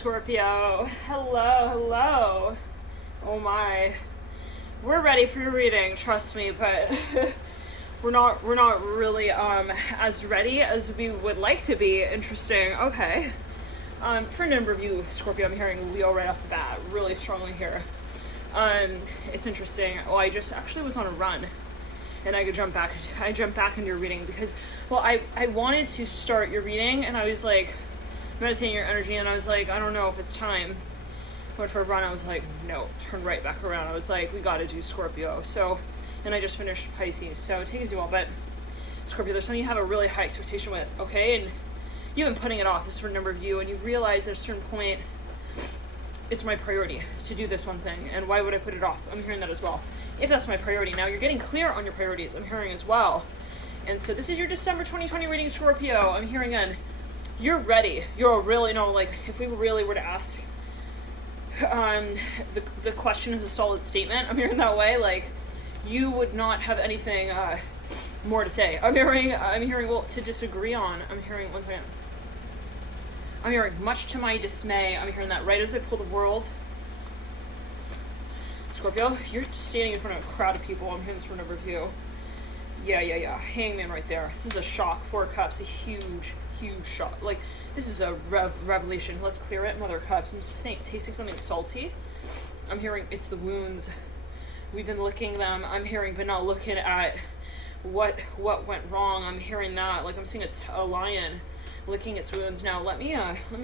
Scorpio. Hello, hello. Oh my. We're ready for your reading, trust me, but we're not really as ready as we would like to be. Interesting. Okay. For a number of you, Scorpio, I'm hearing Leo right off the bat, really strongly here. It's interesting. Oh, I just actually was on a run, and I jumped back into your reading because, well, I wanted to start your reading, and I was like meditating your energy, and I was like, I don't know if it's time. Went for a run, I was like, no, turn right back around. I was like, we gotta do Scorpio. So, and I just finished Pisces, so take it easy, well, but Scorpio, there's something you have a really high expectation with, okay? And you've been putting it off. This is for a number of you, and you realize at a certain point, it's my priority to do this one thing, and why would I put it off? I'm hearing that as well. If that's my priority. Now, you're getting clear on your priorities, I'm hearing as well. And so this is your December 2020 reading, Scorpio. I'm hearing you're ready. You're really, like, if we really were to ask, the question is a solid statement. I'm hearing that way, like, you would not have anything, more to say. I'm hearing, well, to disagree on. I'm hearing, one second. I'm hearing, much to my dismay, I'm hearing that right as I pull the world. Scorpio, you're standing in front of a crowd of people. I'm hearing this for a number of you. Yeah. Hangman right there. This is a shock. 4 cups, a huge shock. Like, this is a revelation. Let's clear it. Mother of Cups. I'm tasting something salty. I'm hearing it's the wounds. We've been licking them. I'm hearing, but not looking at what went wrong. I'm hearing that. Like, I'm seeing a lion licking its wounds. Now, let me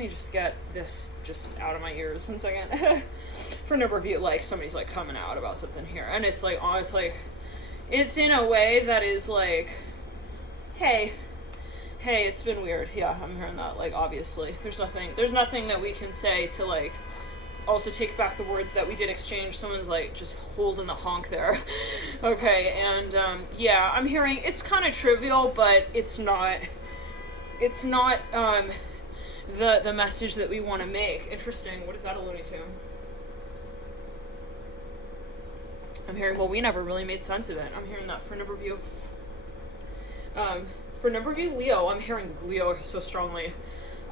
just get this just out of my ears. 1 second. For a number of you, like, somebody's, like, coming out about something here. And it's, like, honestly, it's in a way that is, like, hey, it's been weird. Yeah, I'm hearing that. Like, obviously, there's nothing that we can say to, like, also take back the words that we did exchange. Someone's, like, just holding the honk there. Okay, and, yeah, I'm hearing it's kind of trivial, but it's not the message that we want to make. Interesting. What is that alluding to? I'm hearing, well, we never really made sense of it. I'm hearing that for a number of you. For a number of you, Leo, I'm hearing Leo so strongly.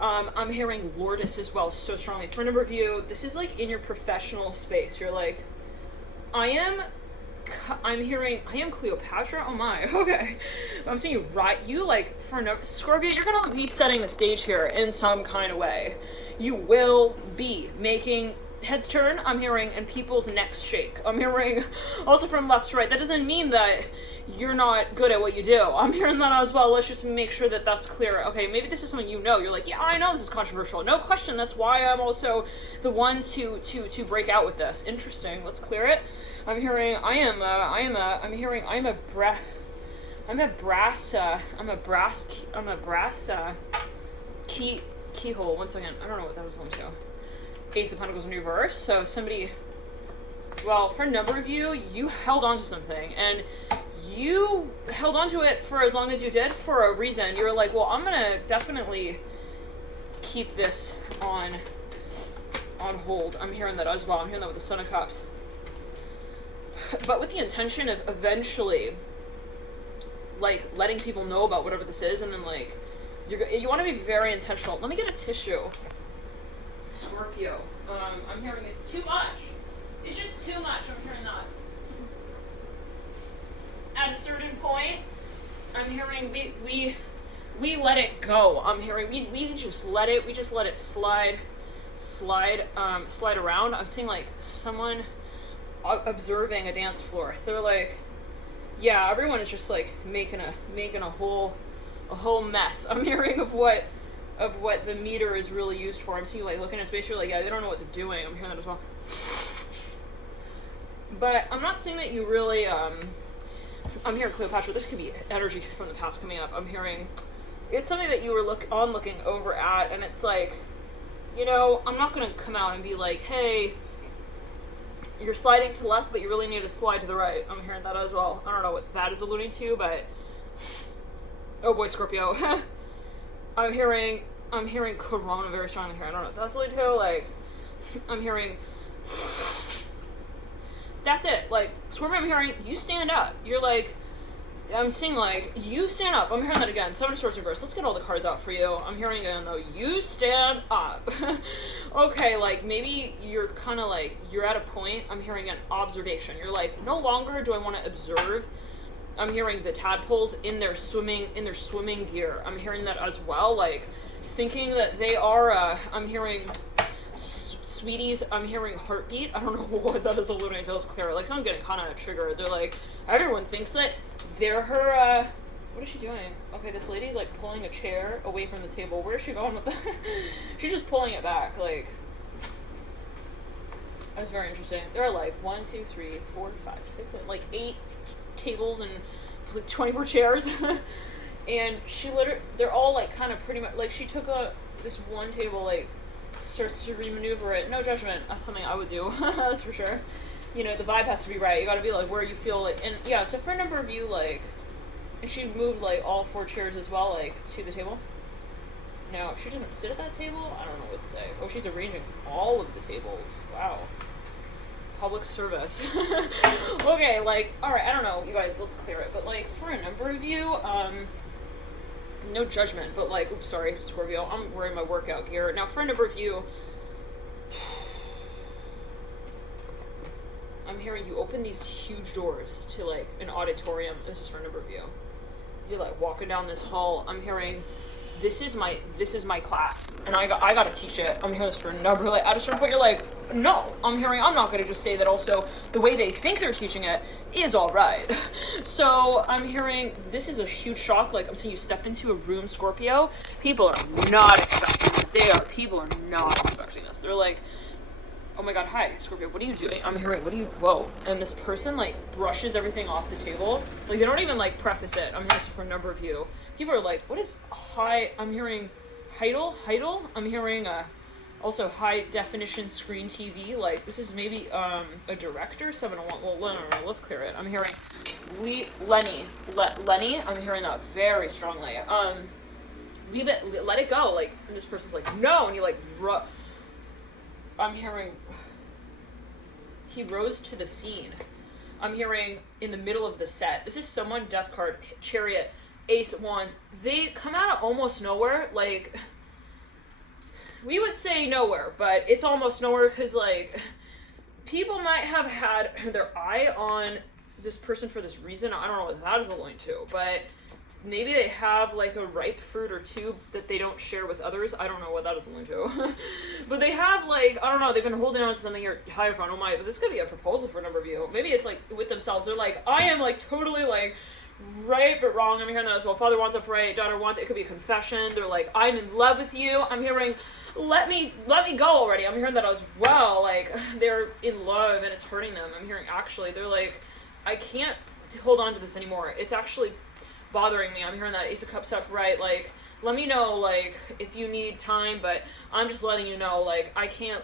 I'm hearing Lourdes as well so strongly. For a number of you, this is like in your professional space. You're like, I am Cleopatra. Oh my, okay. I'm seeing you right. You, like, for Scorpio, you're gonna be setting the stage here in some kind of way. You will be making heads turn, I'm hearing, and people's necks shake. I'm hearing also from left to right. That doesn't mean that you're not good at what you do. I'm hearing that as well. Let's just make sure that that's clear. Okay, maybe this is something you know. You're like, yeah, I know this is controversial. No question. That's why I'm also the one to break out with this. Interesting. Let's clear it. I'm hearing I'm a brass keyhole. 1 second. I don't know what that was on to. Ace of Pentacles in reverse. So somebody, well, for a number of you, you held on to something, and you held on to it for as long as you did for a reason. You were like, well, I'm gonna definitely keep this on hold. I'm hearing that as well. I'm hearing that with the Son of Cups, but with the intention of eventually, like, letting people know about whatever this is, and then, like, you want to be very intentional. Let me get a tissue. Scorpio. I'm hearing it's too much. It's just too much. I'm hearing that. At a certain point, I'm hearing we let it go. I'm hearing we just let it slide around. I'm seeing, like, someone observing a dance floor. They're like, yeah, everyone is just, like, making a whole mess. I'm hearing of what the meter is really used for. I'm seeing you, like, looking at space. You're like, yeah, they don't know what they're doing. I'm hearing that as well. But I'm not seeing that you really, I'm hearing Cleopatra. This could be energy from the past coming up. I'm hearing it's something that you were looking over at, and it's like, you know, I'm not going to come out and be like, hey, you're sliding to the left, but you really need to slide to the right. I'm hearing that as well. I don't know what that is alluding to, but oh boy, Scorpio. I'm hearing Corona very strongly here. I don't know what that's alluding to. Like, I'm hearing, that's it. Like, Scorpio, I'm hearing you stand up. You're like, I'm seeing, like, you stand up. I'm hearing that again. 7 of Swords reverse. Let's get all the cards out for you. I'm hearing again, though. You stand up. Okay. okay, like, maybe you're kind of like, you're at a point, I'm hearing an observation. You're like, no longer do I want to observe. I'm hearing the tadpoles in their swimming gear. I'm hearing that as well, like, thinking that they are, I'm hearing sweeties, I'm hearing heartbeat. I don't know what that is alluding to. Let's clear it. Like, so I'm getting kind of triggered. They're like, everyone thinks that they're her, what is she doing? Okay, this lady's like pulling a chair away from the table. Where is she going with that? She's just pulling it back, like. That's very interesting. There are like 1, 2, 3, 4, 5, 6, 7, like 8 tables and it's like 24 chairs. And she literally, they're all like kind of pretty much, like she took this one table, like starts to remaneuver it. No judgment. That's something I would do. That's for sure. You know, the vibe has to be right. You gotta be like where you feel like, and yeah, so for a number of you, like, and she moved like all 4 chairs as well, like to the table. Now, if she doesn't sit at that table, I don't know what to say. Oh, she's arranging all of the tables. Wow. Public service. Okay, like, alright, I don't know, you guys, let's clear it. But, like, for a number of you, no judgment, but, like, oops, sorry, Scorpio, I'm wearing my workout gear. Now, for a number of you, I'm hearing you open these huge doors to, like, an auditorium. This is for a number of you. You're, like, walking down this hall. I'm hearing, this is my class, and I gotta teach it. I'm hearing this for a number, like, at a certain point, you're like, no, I'm not gonna just say that also the way they think they're teaching it is all right. So I'm hearing, this is a huge shock. Like, I'm saying you step into a room, Scorpio, people are not expecting this. People are not expecting this. They're like, oh my god, hi, Scorpio, what are you doing? I'm hearing, whoa. And this person, like, brushes everything off the table. Like, they don't even, like, preface it. I'm hearing this for a number of you. People are like, what is high? I'm hearing Heidel. I'm hearing, also high definition screen TV. Like, this is maybe, a director, 701. Well, no, let's clear it. I'm hearing Lenny. I'm hearing that very strongly. Leave it, let it go. Like, and this person's like, no, and you like, I'm hearing, he rose to the scene. I'm hearing in the middle of the set. This is someone, death card, chariot, ace of wands. They come out of almost nowhere. Like, we would say nowhere, but it's almost nowhere because, like, people might have had their eye on this person for this reason. I don't know what that is alluding to, but maybe they have, like, a ripe fruit or two that they don't share with others. I don't know what that is alluding to. But they have, like, I don't know, they've been holding on to something here higher front. Oh my, but this could be a proposal for a number of you. Maybe it's, like, with themselves. They're like, I am, like, totally, like, right but wrong. I'm hearing that as well. Father wants upright, daughter wants, it could be a confession. They're like, I'm in love with you. I'm hearing, let me go already. I'm hearing that as well. Like, they're in love and it's hurting them. I'm hearing, actually, they're like, I can't hold on to this anymore. It's actually bothering me. I'm hearing that Ace of Cups upright. Like, let me know, like, if you need time, but I'm just letting you know, like, I can't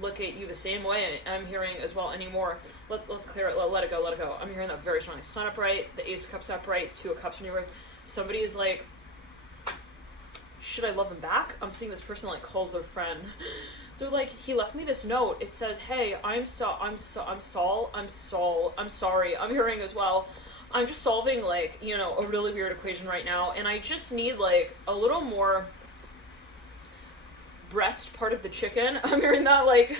look at you the same way I'm hearing as well anymore. Let's clear it. Let it go. I'm hearing that very strongly. Sun upright, the Ace of Cups upright, 2 of Cups in reverse. Somebody is like, should I love him back? I'm seeing this person, like, calls their friend. They're like, he left me this note. It says, hey, I'm sorry. I'm hearing as well, I'm just solving, like, you know, a really weird equation right now, and I just need, like, a little more breast part of the chicken. I'm hearing that, like,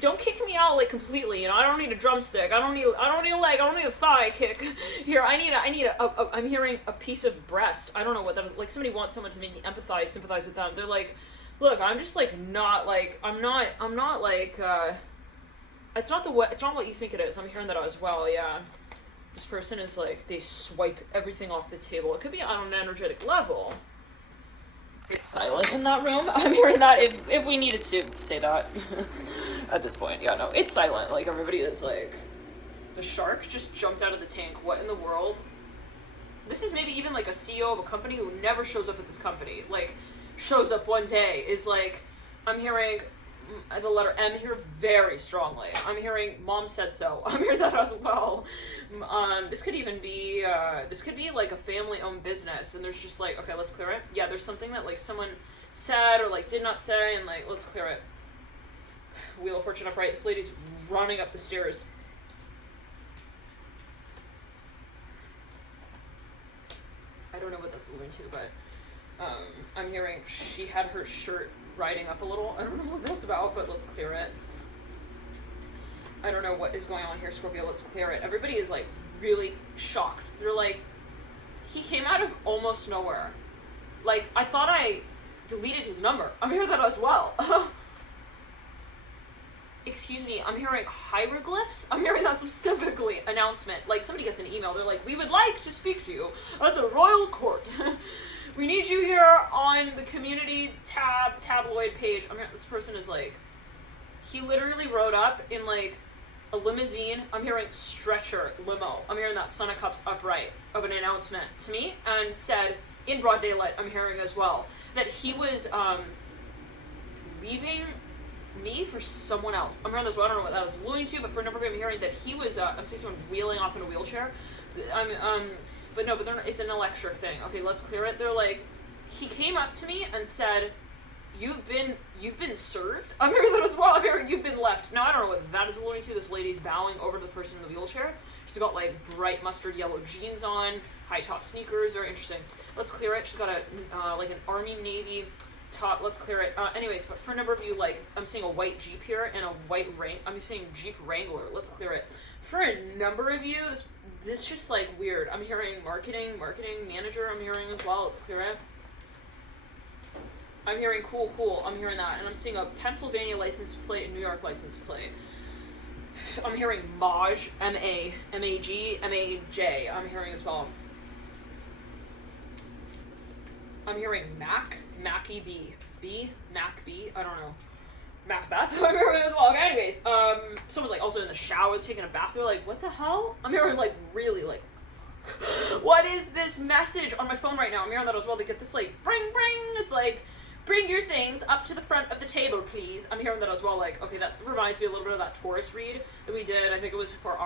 don't kick me out, like, completely, you know, I don't need a drumstick, I don't need a leg, I don't need a thigh kick. Here, I'm hearing a piece of breast. I don't know what that is. Like, somebody wants someone to make me empathize, sympathize with them. They're like, look, I'm just, like, not, like, I'm not, like, it's not what you think it is. I'm hearing that as well, yeah. This person is like, they swipe everything off the table. It could be on an energetic level. It's silent in that room. I'm hearing that if we needed to say that at this point. Yeah, no, it's silent. Like, everybody is like, the shark just jumped out of the tank. What in the world? This is maybe even like a CEO of a company who never shows up at this company. Like, shows up one day, is like, I'm hearing the letter M here very strongly. I'm hearing mom said so. I'm hearing that as well. This could even be, like a family-owned business, and there's just like, okay, let's clear it. Yeah, there's something that, like, someone said or, like, did not say, and, like, let's clear it. Wheel of Fortune upright. This lady's running up the stairs. I don't know what that's alluding to, but I'm hearing she had her shirt riding up a little. I don't know what that's about, but let's clear it. I don't know what is going on here, Scorpio. Let's clear it. Everybody is like really shocked. They're like, he came out of almost nowhere. Like, I thought I deleted his number. I'm hearing that as well. Excuse me, I'm hearing hieroglyphs? I'm hearing that specifically. Announcement. Like, somebody gets an email. They're like, we would like to speak to you at the royal court. We need you here on the community tabloid page. I'm hearing, this person is like, he literally rode up in like a limousine. I'm hearing stretcher limo. I'm hearing that Son of Cups upright of an announcement to me, and said in broad daylight, I'm hearing as well, that he was leaving me for someone else. I'm hearing this, well, I don't know what that was alluding to, but for a number of people, I'm hearing that he was, I'm seeing someone wheeling off in a wheelchair. But no, but they're not, it's an electric thing. Okay, let's clear it. They're like, he came up to me and said, you've been served? I'm hearing that as well. I'm hearing you've been left. Now, I don't know what that is alluding to. This lady's bowing over to the person in the wheelchair. She's got like bright mustard yellow jeans on, high top sneakers, very interesting. Let's clear it. She's got a, like an Army Navy top. Let's clear it. Anyways, but for a number of you, like, I'm seeing a white Jeep here and a white I'm seeing Jeep Wrangler. Let's clear it. For a number of you, this just like weird. I'm hearing marketing manager. I'm hearing as well. Let's clear it. I'm hearing cool. I'm hearing that. And I'm seeing a Pennsylvania license plate and New York license plate. I'm hearing Maj, M-A-G, M-A-J. I'm hearing as well. I'm hearing Mackie B, Mac B, I don't know. Macbeth, I'm hearing as well. Okay, anyways, someone's like also in the shower taking a bath. They're like, what the hell? I'm hearing like really like, what is this message on my phone right now? I'm hearing that as well. They get this like, bring, it's like, bring your things up to the front of the table, please. I'm hearing that as well. Like, okay, that reminds me a little bit of that Taurus read that we did. I think it was for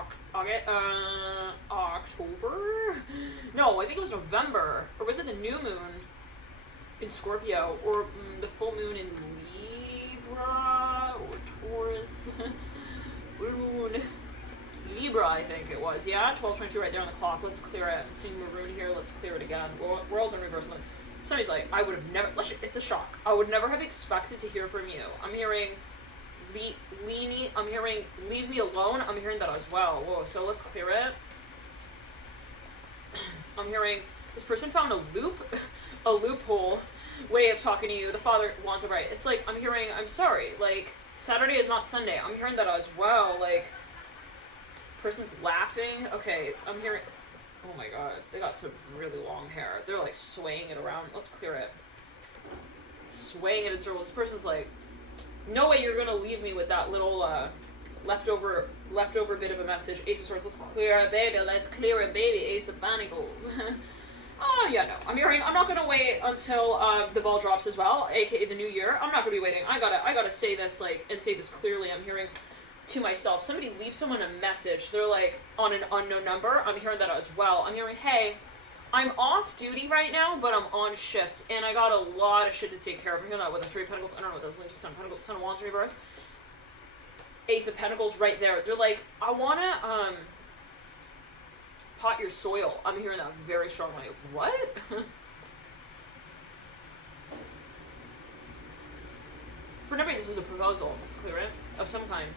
October? No, I think it was November. Or was it the new moon in Scorpio? Or the full moon in Libra? Or Taurus? Moon. Libra, I think it was. Yeah, 12:22 right there on the clock. Let's clear it. I'm seeing maroon here. Let's clear it again. World's in reverse. Somebody's like, I would have never, it's a shock. I would never have expected to hear from you. I'm hearing Leany, I'm hearing leave me alone. I'm hearing that as well. Whoa, so let's clear it. I'm hearing this person found a loophole way of talking to you. The father wants it right. It's like, I'm hearing, I'm sorry, like, Saturday is not Sunday. I'm hearing that as well. Like, person's laughing. Okay, I'm hearing, oh my god, they got some really long hair. They're like swaying it around. Let's clear it. Swaying it in circles. This person's like, no way you're gonna leave me with that little leftover bit of a message. Ace of Swords. Let's clear it, baby. Let's clear it, baby. Ace of Pentacles. Oh yeah, no. I'm hearing. I'm not gonna wait until the ball drops as well, aka the new year. I'm not gonna be waiting. I gotta say this like and say this clearly. I'm hearing to myself. Somebody leaves someone a message. They're like on an unknown number. I'm hearing that as well. I'm hearing, hey, I'm off duty right now, but I'm on shift, and I got a lot of shit to take care of. I'm hearing that with the Three of Pentacles. I don't know what those links are. Son of Pentacles, Son of Wands reverse. Ace of Pentacles right there. They're like, I wanna pot your soil. I'm hearing that very strongly. What? For nobody, this is a proposal. Let's clear it. Of some kind.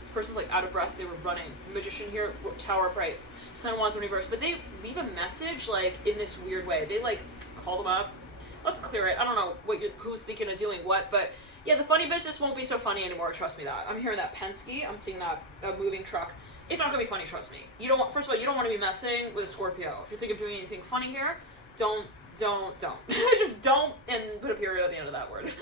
This person's like out of breath. They were running. Magician here, Tower upright. Sun of Wands in reverse. But they leave a message like in this weird way. They like call them up. Let's clear it. I don't know who's thinking of doing what, but yeah, the funny business won't be so funny anymore. Trust me that. I'm hearing that Penske. I'm seeing that moving truck. It's not gonna be funny. Trust me. You don't want. First of all, you don't want to be messing with a Scorpio. If you think of doing anything funny here, don't. Just don't, and put a period at the end of that word.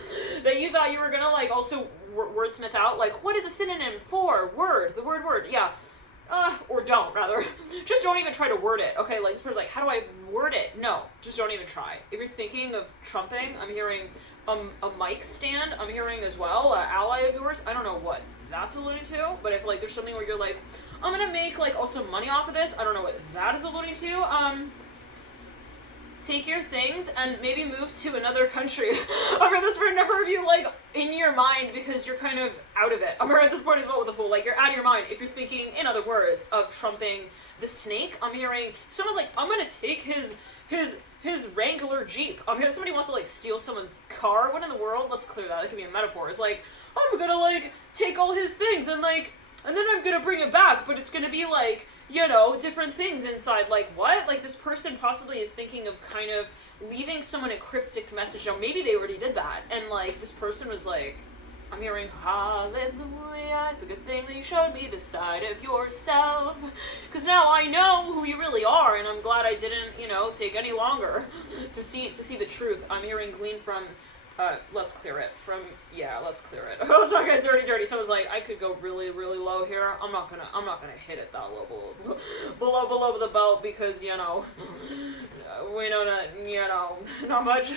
That you thought you were gonna like also wordsmith out, like, what is a synonym for word? The word, yeah. Or don't, rather. Just don't even try to word it, okay? Like, this person's like, how do I word it? No, just don't even try. If you're thinking of trumping, I'm hearing a mic stand. I'm hearing as well, an ally of yours. I don't know what that's alluding to, but if, like, there's something where you're like, I'm gonna make, like, also money off of this, I don't know what that is alluding to. Take your things and maybe move to another country. I'm hearing this for a number of you, like, in your mind, because you're kind of out of it. I'm hearing at this point as well with the Fool, like, you're out of your mind. If you're thinking, in other words, of trumping the snake, I'm hearing someone's like, I'm gonna take his his Wrangler Jeep. If somebody wants to like steal someone's car, what in the world? Let's clear that. It could be a metaphor. It's like, I'm gonna like take all his things and then I'm gonna bring it back, but it's gonna be like, you know, different things inside. Like, what? Like, this person possibly is thinking of kind of leaving someone a cryptic message. Now, maybe they already did that, and like, this person was like, I'm hearing hallelujah, it's a good thing that you showed me this side of yourself, because now I know who you really are, and I'm glad I didn't, you know, take any longer to see the truth. I'm hearing glean from, let's clear it. Let's clear it. Let's not get dirty. Someone's like, I could go really, really low here. I'm not gonna hit it that low, below the belt, because, you know, we know that, you know, not much to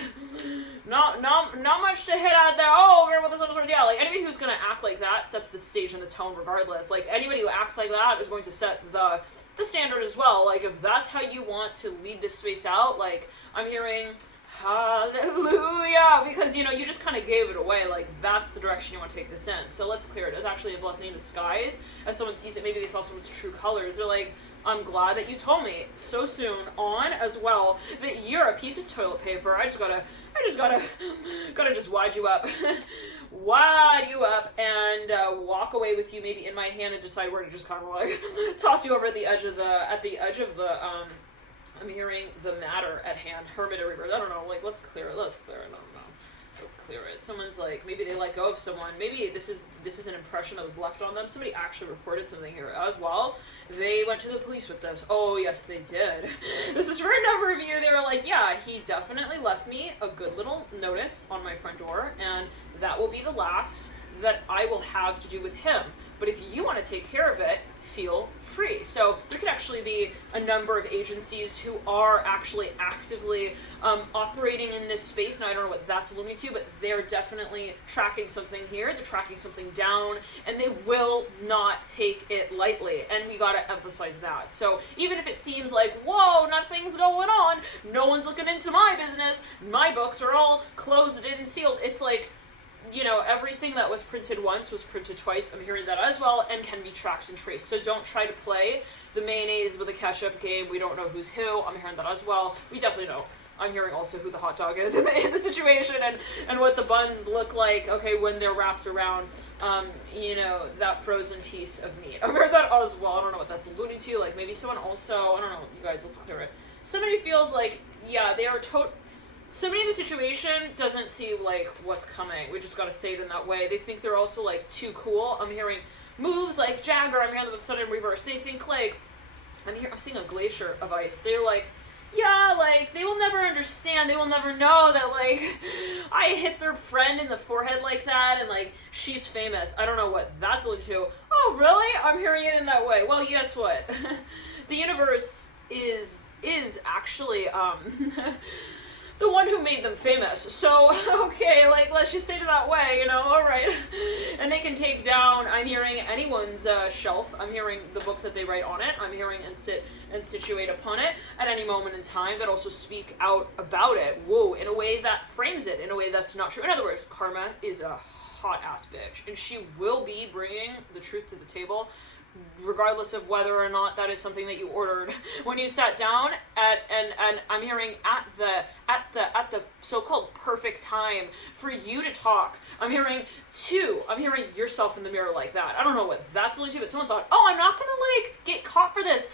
hit at there. Oh, we're with the sort of, yeah, like, anybody who's gonna act like that sets the stage and the tone regardless. Like, anybody who acts like that is going to set the standard as well. Like, if that's how you want to lead this space out, like, I'm hearing hallelujah, because, you know, you just kind of gave it away. Like, that's the direction you want to take this in. So let's clear it. It's actually a blessing in disguise. As someone sees it, maybe they saw someone's true colors. They're like, I'm glad that you told me so soon on as well that you're a piece of toilet paper. I just gotta just wad you up and walk away with you maybe in my hand and decide where to just kind of like toss you over at the edge of the I'm hearing the matter at hand, hermit or reverse. I don't know, like, let's clear it. I don't know. Let's clear it. Someone's like, maybe they let go of someone. Maybe this is an impression that was left on them. Somebody actually reported something here as well. They went to the police with this. Oh, yes, they did. This is for a number of you. They were like, yeah, he definitely left me a good little notice on my front door, and that will be the last that I will have to do with him. But if you want to take care of it, feel free. So there could actually be a number of agencies who are actually actively operating in this space. Now, I don't know what that's alluding to, but they're definitely tracking something here. They're tracking something down, and they will not take it lightly. And we got to emphasize that. So even if it seems like, whoa, nothing's going on, no one's looking into my business, my books are all closed and sealed, it's like, you know, everything that was printed once was printed twice. I'm hearing that as well, and can be tracked and traced. So don't try to play the mayonnaise with a catch-up game. We don't know who's who. I'm hearing that as well. We definitely know. I'm hearing also who the hot dog is in the situation, and what the buns look like, okay, when they're wrapped around, you know, that frozen piece of meat. I've heard that as well. I don't know what that's alluding to. Like, maybe someone also, I don't know, you guys, let's clear it. Somebody feels like, yeah, they are somebody in the situation doesn't see, like, what's coming. We just gotta say it in that way. They think they're also, like, too cool. I'm hearing moves like Jagger. I'm hearing the sun in reverse. They think, like, I'm seeing a glacier of ice. They're like, yeah, like, they will never understand. They will never know that, like, I hit their friend in the forehead like that, and, like, she's famous. I don't know what that's alluding to. Oh, really? I'm hearing it in that way. Well, guess what? The universe is actually, the one who made them famous. So, okay, like, let's just say it that way, you know, alright. And they can take down, I'm hearing anyone's shelf. I'm hearing the books that they write on it. I'm hearing and sit and situate upon it at any moment in time, that also speak out about it. Whoa, in a way that frames it, in a way that's not true. In other words, karma is a hot-ass bitch, and she will be bringing the truth to the table, regardless of whether or not that is something that you ordered when you sat down and I'm hearing at the so-called perfect time for you to talk. I'm hearing yourself in the mirror like that. I don't know what that's alluding to, but someone thought, oh, I'm not gonna, like, get caught for this.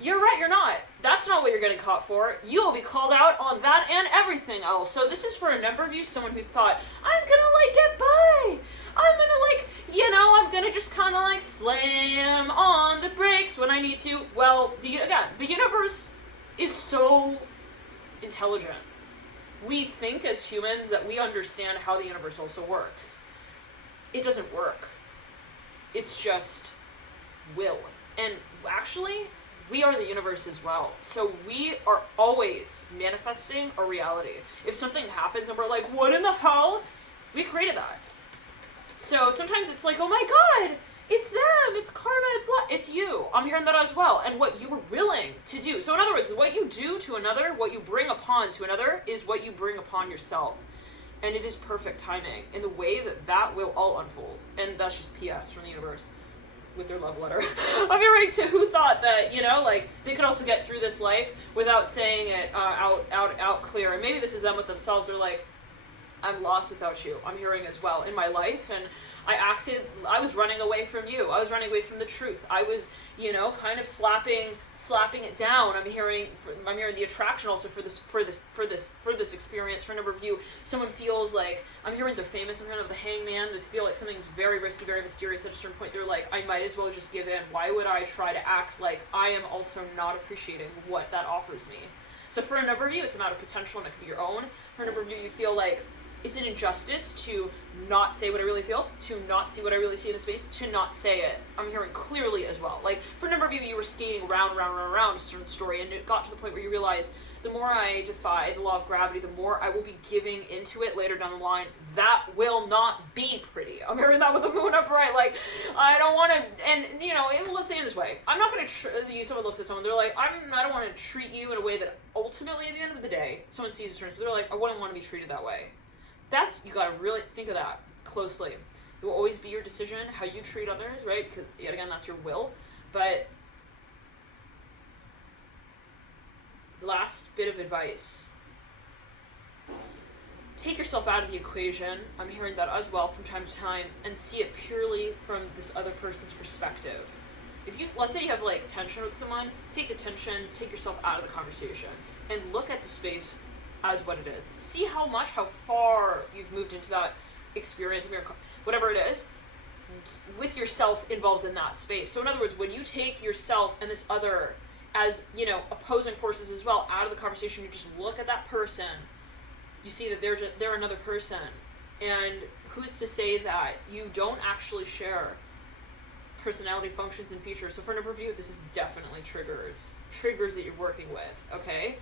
You're right, you're not. That's not what you're getting caught for. You will be called out on that and everything else. So this is for a number of you, someone who thought, I'm gonna, like, get by. I'm gonna, like, you know, I'm gonna just kind of, like, slam on the brakes when I need to. Well, the universe is so intelligent. We think as humans that we understand how the universe also works. It doesn't work. It's just will. And actually, we are the universe as well. So we are always manifesting a reality. If something happens and we're like, what in the hell? We created that. So sometimes it's like, oh my god, it's them, it's karma, it's what? It's you. I'm hearing that as well. And what you were willing to do. So in other words, what you do to another, what you bring upon to another, is what you bring upon yourself. And it is perfect timing in the way that will all unfold. And that's just PS from the universe. with their love letter. I'm hearing to who thought that, you know, like, they could also get through this life without saying it out clear. And maybe this is them with themselves. They're like, I'm lost without you. I'm hearing as well in my life, and I was running away from you. I was running away from the truth. I was, you know, kind of slapping it down. I'm hearing the attraction also for this experience. For a number of you, someone feels like, I'm hearing they're famous. I'm hearing of the hangman. They feel like something's very risky, very mysterious. At a certain point, they're like, I might as well just give in. Why would I try to act like I am also not appreciating what that offers me? So for a number of you, it's a matter of potential, and it could be your own. For a number of you, you feel like it's an injustice to not say what I really feel, to not see what I really see in the space, to not say it. I'm hearing clearly as well. Like, for a number of you, you were skating around a certain story, and it got to the point where you realize, the more I defy the law of gravity, the more I will be giving into it later down the line. That will not be pretty. I'm hearing that with the moon upright. Like, I don't want to, and, you know, let's say it this way. I'm not going to, someone looks at someone, they're like, I don't want to treat you in a way that ultimately, at the end of the day, someone sees a certain, they're like, I wouldn't want to be treated that way. You gotta really think of that closely. It will always be your decision, how you treat others, right? Because, yet again, that's your will. But, last bit of advice. Take yourself out of the equation. I'm hearing that as well from time to time, and see it purely from this other person's perspective. If you, let's say you have, like, tension with someone, take the tension, take yourself out of the conversation, and look at the space as what it is. See how far you've moved into that experience, whatever it is, with yourself involved in that space. So in other words, when you take yourself and this other as, you know, opposing forces as well out of the conversation, you just look at that person, you see that they're another person. And who's to say that you don't actually share personality functions and features? So for a number of you, this is definitely triggers that you're working with, okay?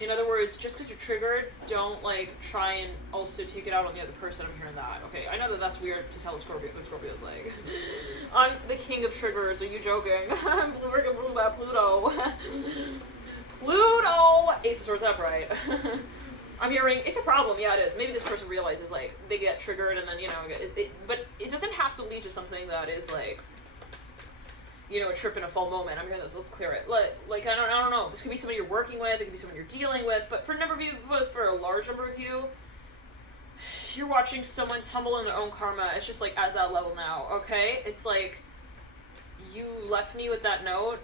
In other words, just because you're triggered, don't, like, try and also take it out on the other person. I'm hearing that. Okay, I know that that's weird to tell a Scorpio, but Scorpio's like, I'm the king of triggers. Are you joking? I'm Pluto. Pluto! Ace of Swords upright. I'm hearing, it's a problem. Yeah, it is. Maybe this person realizes, like, they get triggered and then, you know, but it doesn't have to lead to something that is, like, you know, a trip and a fall moment. I'm hearing this. Let's clear it. Like I don't know. This could be somebody you're working with. It could be someone you're dealing with. But for a number of you, for a large number of you, you're watching someone tumble in their own karma. It's just, like, at that level now, okay? It's like, you left me with that note.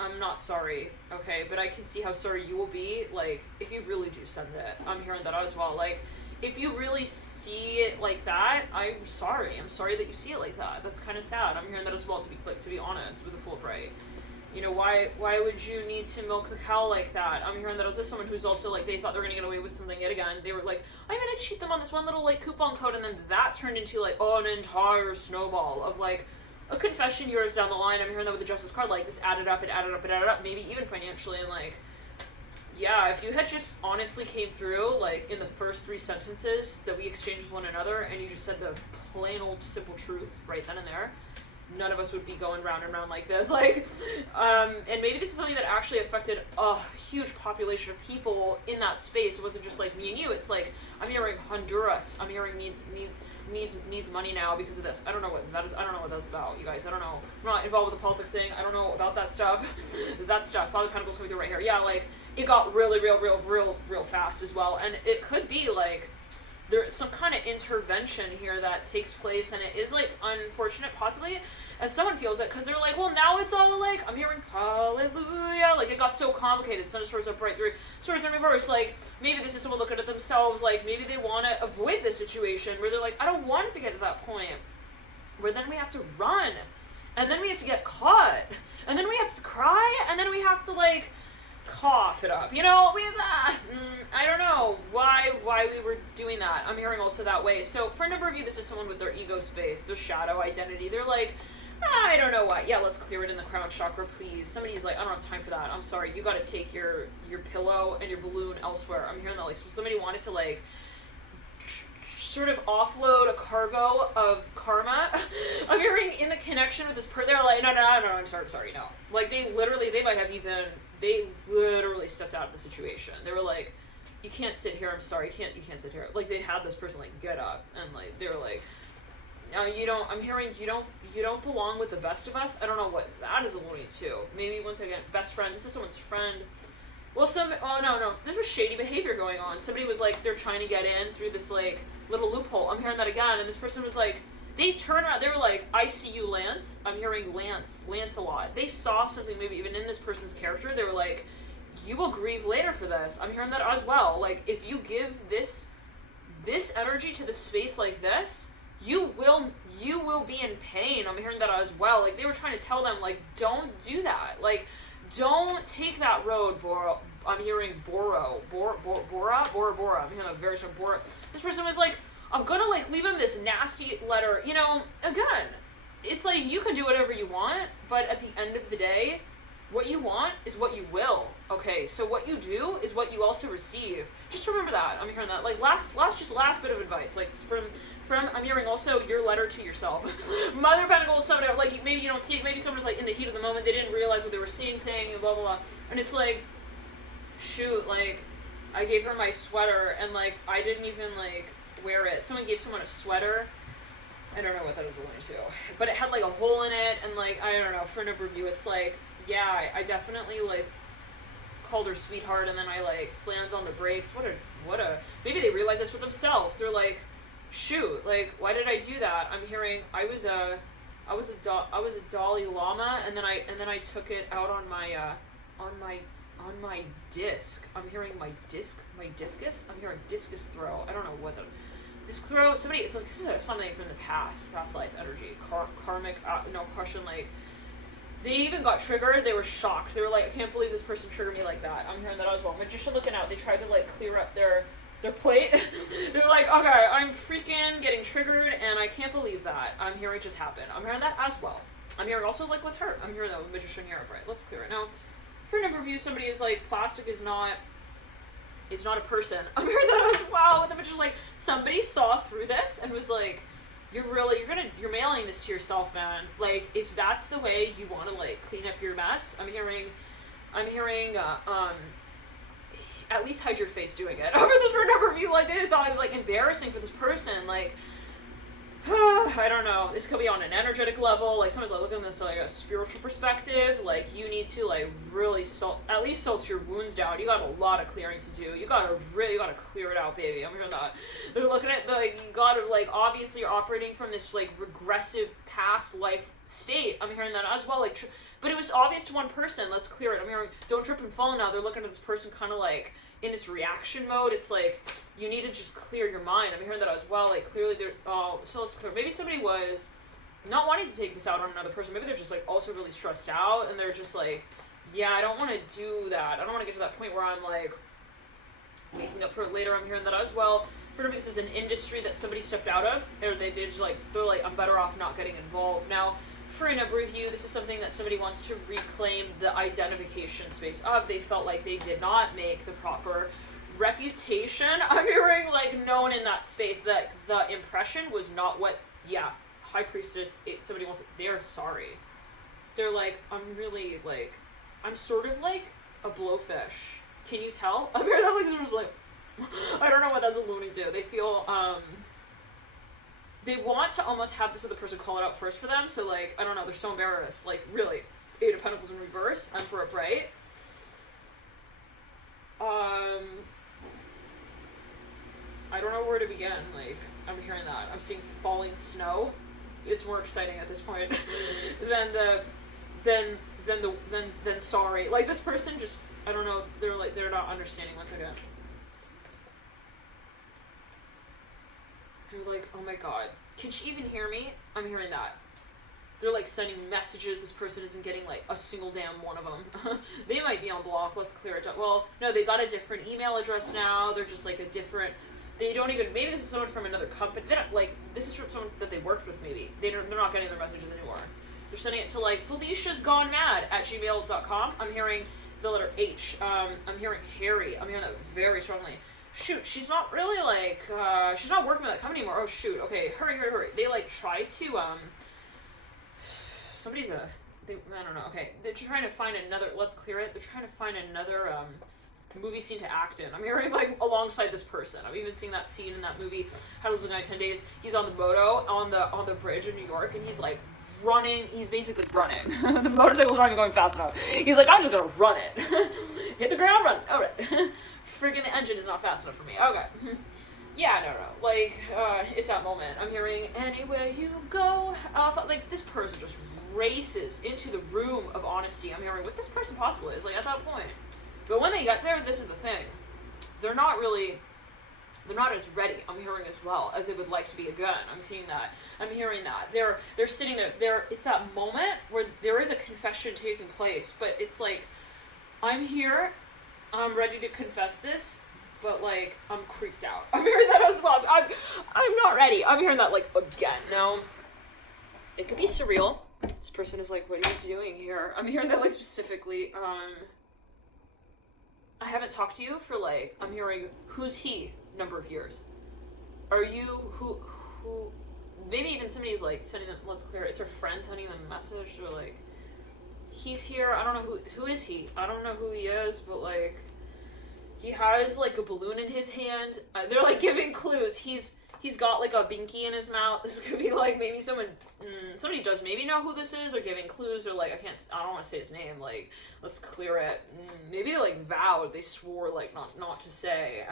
I'm not sorry, okay? But I can see how sorry you will be, like, if you really do send it. I'm hearing that as well. Like, if you really see it like that, I'm sorry. I'm sorry that you see it like that. That's kind of sad. I'm hearing that as well, to be honest, with the Fulbright. You know, why would you need to milk the cow like that? I'm hearing that as someone who's also, like, they thought they were going to get away with something yet again. They were like, I'm going to cheat them on this one little, like, coupon code, and then that turned into, like, an entire snowball of, like, a confession years down the line. I'm hearing that with the Justice card, like, this added up, maybe even financially, and, like, yeah, if you had just honestly came through, like, in the first 3 sentences that we exchanged with one another, and you just said the plain old simple truth right then and there, none of us would be going round and round like this. Like, and maybe this is something that actually affected a huge population of people in that space. It wasn't just, like, me and you. It's like, I'm hearing Honduras. I'm hearing needs money now because of this. I don't know what that is. I don't know what that's about, you guys. I don't know. I'm not involved with the politics thing. I don't know about that stuff. Father of Pentacles coming through right here. Yeah, like, it got really real fast as well. And it could be, like, there's some kind of intervention here that takes place, and it is, like, unfortunate, possibly, as someone feels it, because they're like, well, now it's all, like, I'm hearing hallelujah, like, it got so complicated. Sun of Swords upright, Swords in reverse. Like, maybe this is someone looking at themselves, like, maybe they want to avoid this situation where they're like, I don't want it to get to that point where then we have to run, and then we have to get caught, and then we have to cry, and then we have to, like, cough it up, you know, I don't know why we were doing that. I'm hearing also that way. So for a number of you, this is someone with their ego space, their shadow identity. They're like, I don't know why. Yeah, let's clear it in the crown chakra, please. Somebody's like, I don't have time for that. I'm sorry. You got to take your pillow and your balloon elsewhere. I'm hearing that, like, so somebody wanted to, like, sort of offload a cargo of karma. I'm hearing in the connection with this they're like, no, I'm sorry, no. Like, they literally stepped out of the situation. They were like, you can't sit here, I'm sorry, you can't sit here. Like, they had this person, like, get up, and, like, they were like, I'm hearing you don't belong with the best of us. I don't know what that is alluding to. Maybe once again, best friend. This is someone's friend. Well, oh no, this was shady behavior going on. Somebody was like, they're trying to get in through this like little loophole. I'm hearing that again, and this person was like, they turned around, they were like, I see you, Lance. I'm hearing Lance a lot. They saw something maybe even in this person's character. They were like, you will grieve later for this. I'm hearing that as well. Like, if you give this energy to the space like this, you will be in pain. I'm hearing that as well. Like, they were trying to tell them, like, don't do that. Like, don't take that road, Bora. I'm hearing Bora. I'm hearing a very strong Bora. This person was like, I'm gonna, like, leave him this nasty letter. You know, again, it's like, you can do whatever you want, but at the end of the day, what you want is what you will. Okay, so what you do is what you also receive. Just remember that. I'm hearing that. Like, last bit of advice. Like, from I'm hearing also your letter to yourself. Mother of Pentacles, somebody, like, maybe you don't see it, maybe someone's, like, in the heat of the moment, they didn't realize what they were saying, blah, blah, blah. And it's like, shoot, like, I gave her my sweater, and, like, I didn't even, like, wear it. Someone gave someone a sweater. I don't know what that was alluding to. But it had, like, a hole in it, and, like, I don't know, for a number of you, it's like, yeah, I definitely, like, called her sweetheart, and then I, like, slammed on the brakes. What a, maybe they realized this with themselves. They're like, shoot, like, why did I do that? I'm hearing, I was a Dalai Lama, and then I took it out on my disc. I'm hearing my discus? I'm hearing discus throw. I don't know what the, disc throw, somebody, it's like, this is something from the past life energy, karmic, question, like, they even got triggered. They were shocked. They were like, I can't believe this person triggered me like that. I'm hearing that as well. Magician looking out. They tried to, like, clear up their plate. They're like, okay, I'm freaking getting triggered, and I can't believe that. I'm hearing it just happened. I'm hearing that as well. I'm hearing also, like, with her. I'm hearing the magician here. Right, let's clear it. Now, for a number of you, somebody is like, plastic is not a person. I'm hearing that as well. The magician, like, somebody saw through this and was like, you're mailing this to yourself, man. Like, if that's the way you want to, like, clean up your mess, I'm hearing, at least hide your face doing it. Over the for a number of you, like, they thought it was, like, embarrassing for this person, like, I don't know, this could be on an energetic level, like, someone's, like, looking at this, like, a spiritual perspective, like, you need to, like, really at least salt your wounds down. You got a lot of clearing to do. You gotta clear it out, baby. I'm hearing that. They're looking at, like, you gotta, like, obviously you're operating from this, like, regressive past life state. I'm hearing that as well, like, but it was obvious to one person. Let's clear it. I'm hearing, don't trip and fall now. They're looking at this person kind of, like, in this reaction mode. It's like, you need to just clear your mind. I'm hearing that as well. Like, clearly so let's clear. Maybe somebody was not wanting to take this out on another person. Maybe they're just, like, also really stressed out, and they're just like, yeah, I don't want to do that. I don't want to get to that point where I'm, like, waking up for it later. I'm hearing that as well. For me, this is an industry that somebody stepped out of, or they're like, I'm better off not getting involved. Now, for a number of you, this is something that somebody wants to reclaim the identification space of. They felt like they did not make the proper reputation. I'm hearing, like, known in that space, that the impression was not what, High Priestess, somebody wants it. They're sorry. They're like, I'm sort of like a blowfish. Can you tell? I'm hearing that, like, someone's like, I don't know what that's alluding to. They feel, they want to almost have this other person call it out first for them, so, like, I don't know, they're so embarrassed. Like, really, 8 of Pentacles in reverse, Emperor upright. I don't know where to begin. Like, I'm hearing that. I'm seeing falling snow. It's more exciting at this point than sorry. Like, this person just, I don't know, they're not understanding once again. They're like, oh my god, can she even hear me? I'm hearing that. They're, like, sending messages. This person isn't getting, like, a single damn one of them. They might be on block. Let's clear it up. Well, no, they got a different email address now. They're just, like, a different, they don't even, maybe this is someone from another company. They don't, like, this is from someone that they worked with, maybe. They're not getting their messages anymore. They're sending it to, like, Felicia's Gone Mad at gmail.com. I'm hearing the letter H. I'm hearing Harry. I'm hearing that very strongly. Shoot, she's not really, like, she's not working with that company anymore. Oh, shoot. Okay, hurry. They, like, try to, somebody's I don't know. Okay, they're trying to find another, let's clear it. They're trying to find another, movie scene to act in. I'm hearing like alongside this person. I'm even seeing that scene in that movie, How to Lose a Guy in 10 Days. He's on the moto on the bridge in New York, and he's like running. He's basically running. The motorcycle's not even going fast enough. He's like, I'm just gonna run it. Hit the ground, run. All right. Friggin' the engine is not fast enough for me. Okay. Yeah, no. Like, it's that moment. I'm hearing, anywhere you go. Like, this person just races into the room of honesty. I'm hearing what this person possibly is, like, at that point. But when they get there, this is the thing. They're not as ready, I'm hearing, as well, as they would like to be again. I'm seeing that. I'm hearing that. They're sitting there. It's that moment where there is a confession taking place, but it's like, I'm here, I'm ready to confess this, but, like, I'm creeped out. I'm hearing that as well. I'm not ready. I'm hearing that, like, again. Now, it could be surreal. This person is like, what are you doing here? I'm hearing that, like, specifically, I haven't talked to you for, like, I'm hearing, who's he, number of years. Are you, who, maybe even somebody's, like, sending them, let's clear it, it's her friend sending them a message, or, like, he's here, I don't know who is he? I don't know who he is, but, like, he has, like, a balloon in his hand. They're, like, giving clues. He's got, like, a binky in his mouth. This could be, like, maybe somebody does maybe know who this is. They're giving clues. They're, like, I don't want to say his name. Like, let's clear it. Maybe they, like, vowed. They swore, like, not to say.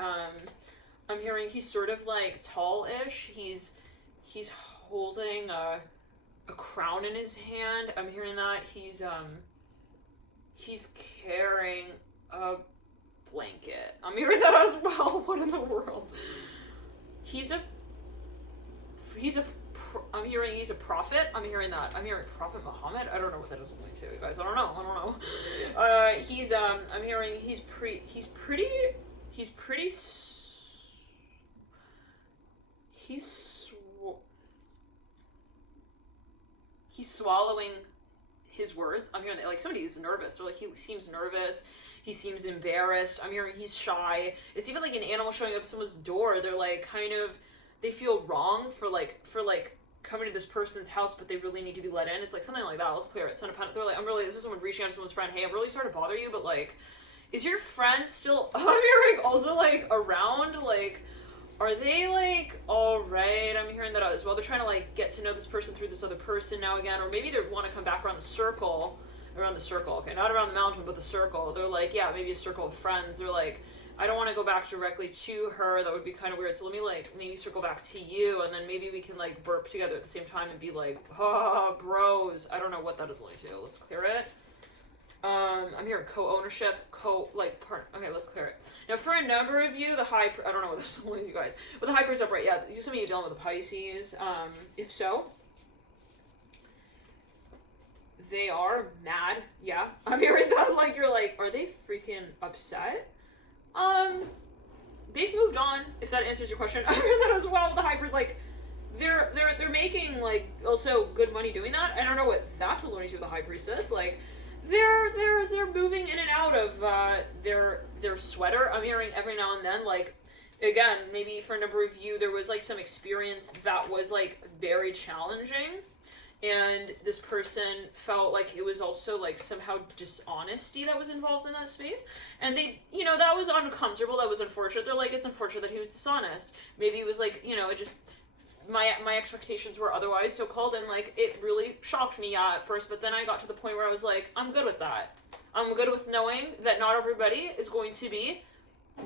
I'm hearing he's sort of, like, tall-ish. He's holding a crown in his hand. I'm hearing that. He's carrying a blanket. I'm hearing that as well. What in the world? I'm hearing he's a prophet. I'm hearing that. I'm hearing Prophet Muhammad. I don't know what that is linked to, you guys. I don't know. I'm hearing he's swallowing his words. I'm hearing that, like, somebody is nervous, or like he seems nervous. He seems embarrassed. I'm hearing he's shy. It's even like an animal showing up at someone's door. They're like they feel wrong for coming to this person's house, but they really need to be let in. It's like something like that. Let's clear it. They're like, this is someone reaching out to someone's friend. Hey, I'm really sorry to bother you, but, like, is your friend still, I'm hearing, also, like, around? Like, are they, like, all right? I'm hearing that as well. They're trying to, like, get to know this person through this other person now again, or maybe they want to come back around the circle, okay, not around the mountain, but the circle. They're like, yeah, maybe a circle of friends. They're like, I don't want to go back directly to her. That would be kind of weird. So let me, like, maybe circle back to you, and then maybe we can, like, burp together at the same time and be like, bros. I don't know what that is linked to. Let's clear it. I'm hearing co-ownership, okay, let's clear it. Now, for a number of you, I don't know what this is linked to, you guys, but the hyper's up, right? Yeah, some of you dealing with the Pisces. If so, they are mad. Yeah, I'm hearing that. Like, you're like, are they freaking upset? They've moved on, if that answers your question. I heard that as well. The hyper, like, they're making, like, also good money doing that. I don't know what that's alluding to with the High Priestess. Like, they're moving in and out of their sweater. I'm hearing every now and then, like, again, maybe for a number of you, there was, like, some experience that was, like, very challenging. And this person felt like it was also, like, somehow dishonesty that was involved in that space. And they, that was uncomfortable, that was unfortunate. They're like, it's unfortunate that he was dishonest. Maybe it was, like, it just, my expectations were otherwise so-called, and, like, it really shocked me at first, but then I got to the point where I was like, I'm good with that. I'm good with knowing that not everybody is going to be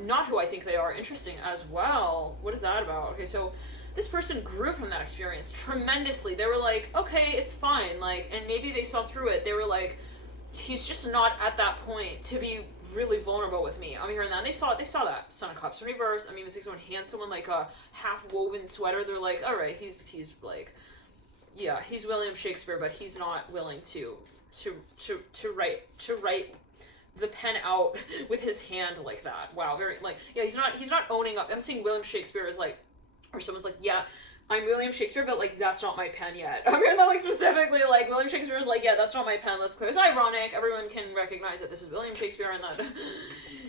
not who I think they are. Interesting as well. What is that about? Okay, so this person grew from that experience tremendously. They were like, okay, it's fine. Like, and maybe they saw through it. They were like, he's just not at that point to be really vulnerable with me. I'm hearing that. And they saw that Son of Cups in reverse. I mean, it's like someone hands someone like a half-woven sweater. They're like, all right, he's like, yeah, he's William Shakespeare, but he's not willing to write the pen out with his hand like that. Wow, very, like, yeah, he's not owning up. I'm seeing William Shakespeare as, like, or someone's like, yeah, I'm William Shakespeare, but, like, that's not my pen yet. I'm hearing that, like, specifically, like, William Shakespeare is like, yeah, that's not my pen, let's clear. It's ironic, everyone can recognize that this is William Shakespeare, and that,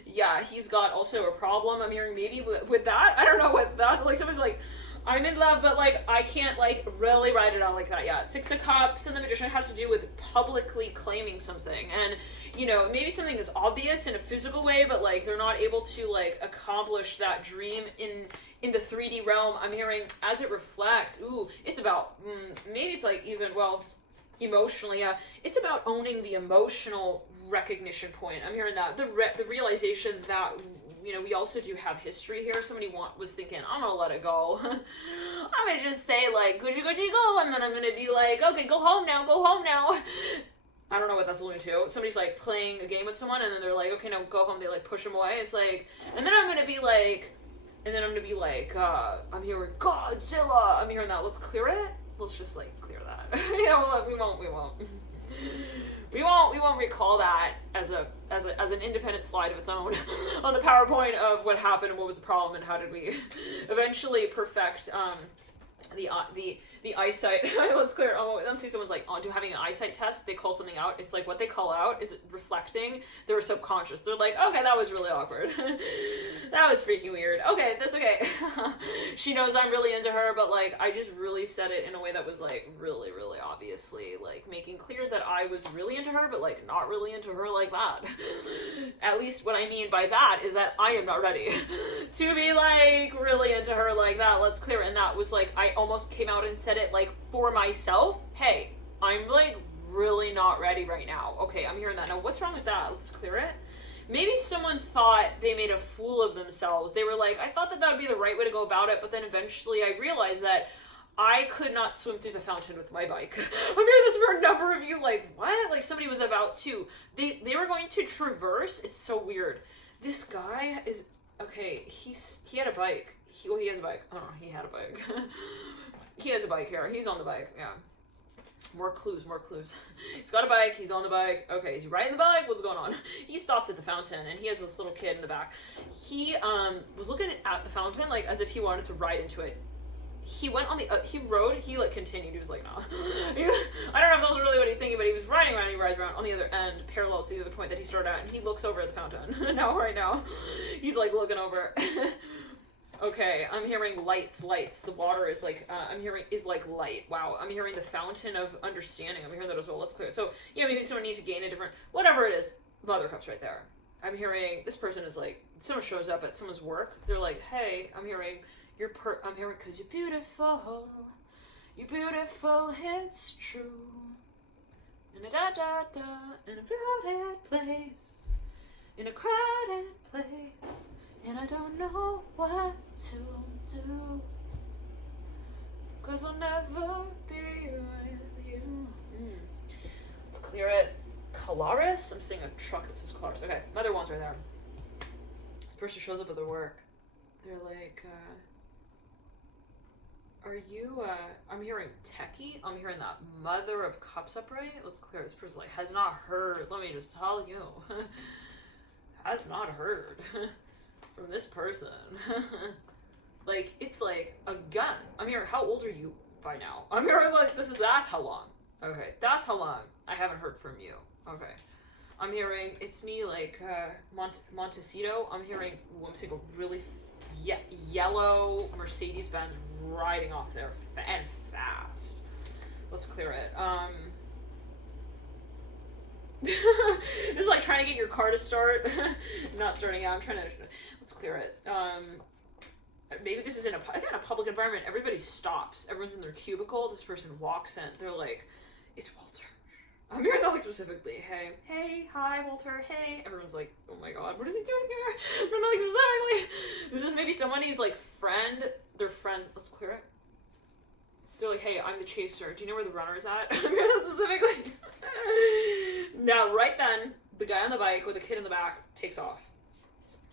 yeah, he's got also a problem. I'm hearing maybe with that, I don't know, with that, like, someone's like, I'm in love, but like I can't like really write it out like that yet. Six of Cups and the Magician has to do with publicly claiming something, and you know, maybe something is obvious in a physical way, but like they're not able to like accomplish that dream in the 3D realm. I'm hearing as it reflects. Ooh, it's about maybe it's like even emotionally. Yeah, it's about owning the emotional recognition point. I'm hearing that the realization that, you know, we also do have history here. Somebody was thinking, I'm gonna let it go. I'm gonna just say like, Gucci Gucci go, and then I'm gonna be like, okay, go home now. I don't know what that's alluding to. Somebody's like playing a game with someone, and then they're like, okay, now go home. They like push them away. It's like, and then I'm gonna be like, I'm hearing Godzilla. I'm hearing that. Let's clear it. Let's just like clear that. Yeah, we won't. We won't recall that as an independent slide of its own on the PowerPoint of what happened and what was the problem and how did we eventually perfect the eyesight. Let's clear. Oh, let me see. Someone's like, having an eyesight test. They call something out. It's like what they call out is reflecting their subconscious. They're like, okay, that was really awkward. That was freaking weird. Okay, that's okay. She knows I'm really into her, but like I just really said it in a way that was like really, really obviously like making clear that I was really into her, but like not really into her like that. At least what I mean by that is that I am not ready to be like really into her like that. Let's clear it. And that was like I almost came out and said it like for myself. Hey, I'm like really not ready right now. Okay, I'm hearing that. Now what's wrong with that? Let's clear it. Maybe someone thought they made a fool of themselves. They were like, I thought that would be the right way to go about it, but then eventually I realized that I could not swim through the fountain with my bike. I'm hearing this for a number of you, like, what? Like somebody was about to. They were going to traverse. It's so weird. This guy is, okay, he had a bike. He has a bike. Oh no, he had a bike. He has a bike here. He's on the bike. Yeah. More clues. He's got a bike. He's on the bike. Okay, is he riding the bike? What's going on? He stopped at the fountain, and he has this little kid in the back. He was looking at the fountain like as if he wanted to ride into it. He went on the he rode. He like continued. He was like, nah. I don't know if that was really what he's thinking, but he was riding around. He rides around on the other end, parallel to the other point that he started at, and he looks over at the fountain. Right now, he's like looking over. Okay, I'm hearing lights. The water is like, is like light. Wow, I'm hearing the fountain of understanding. I'm hearing that as well. Let's clear. So, yeah, maybe someone needs to gain a different, whatever it is, Mother Cups right there. I'm hearing, this person is like, someone shows up at someone's work. They're like, hey, I'm hearing, because you're beautiful. You're beautiful, it's true. In a in a crowded place. In a crowded place. And I don't know what to do, 'cause I'll never be with you. Let's clear it. Colaris? I'm seeing a truck that says Colaris. Okay, Mother Wands right there. This person shows up at their work. They're like, are you, I'm hearing techie. I'm hearing that Mother of Cups upright. Let's clear it. This person's like, has not heard. Let me just tell you. Has not heard. From this person. Like, it's like a gun. I'm hearing, how old are you by now? I'm hearing like, that's how long. Okay, that's how long I haven't heard from you. Okay. I'm hearing, it's me like, Montecito. I'm hearing, I'm seeing a really yellow Mercedes-Benz riding off there and fast. Let's clear it. Just like trying to get your car to start. Not starting out. I'm trying to, let's clear it. Maybe this is in a public environment. Everybody stops. Everyone's in their cubicle. This person walks in. They're like, it's Walter. I'm hearing that like specifically. Hey, hi, Walter. Hey. Everyone's like, oh my god, what is he doing here? Everyone like specifically. This is maybe somebody's like friend. Their friends. Let's clear it. They're like, hey, I'm the chaser. Do you know where the runner is at? I'm hearing that specifically. Now, right then, the guy on the bike with a kid in the back takes off.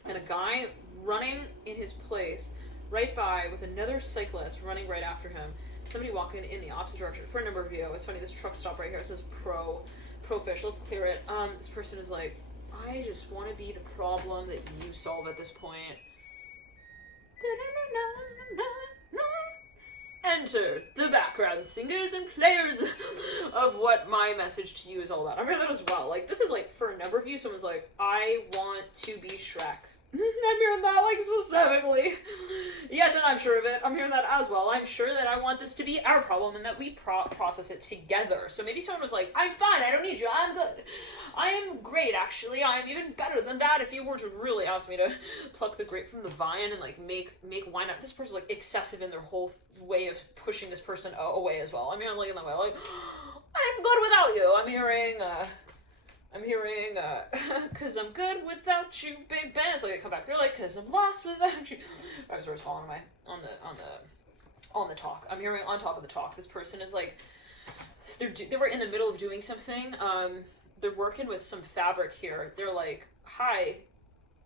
And a guy running in his place right by with another cyclist running right after him. Somebody walking in the opposite direction for a number of you. It's funny, this truck stop right here. It says pro fish. Let's clear it. This person is like, I just want to be the problem that you solve at this point. Enter the background singers and players of what my message to you is all about. I'm hearing that as well. Like, this is like, for a number of you, someone's like, I want to be Shrek. I'm hearing that, like, specifically. Yes, and I'm sure of it. I'm hearing that as well. I'm sure that I want this to be our problem and that we process it together. So maybe someone was like, I'm fine, I don't need you, I'm good. I am great, actually. I am even better than that. If you were to really ask me to pluck the grape from the vine and, like, make wine out, this person's, like, excessive in their whole way of pushing this person away as well. I'm hearing, like, in that way, like, I'm good without you. I'm hearing, cause I'm good without you, big bands. Like, they come back, they're like, cause I'm lost without you. I was sort of following on the talk. I'm hearing on top of the talk, this person is like, they were in the middle of doing something. They're working with some fabric here. They're like, hi,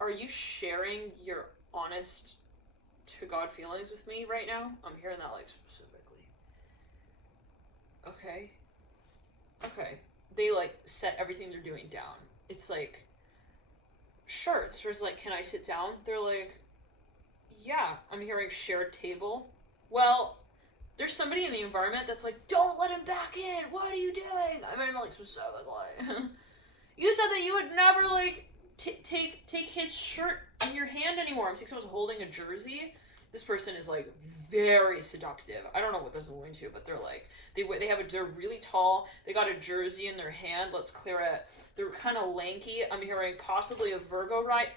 are you sharing your honest to God feelings with me right now? I'm hearing that, like, specifically. Okay. They, like, set everything they're doing down. It's like, sure. It's sort of like, can I sit down? They're like, yeah. I'm hearing shared table. Well, there's somebody in the environment that's like, don't let him back in. What are you doing? I mean, like, specifically. You said that you would never, like, take his shirt in your hand anymore. I'm seeing someone's holding a jersey. This person is, like, very seductive. I don't know what this is going to, but they're like, they're really tall. They got a jersey in their hand. Let's clear it. They're kind of lanky. I'm hearing possibly a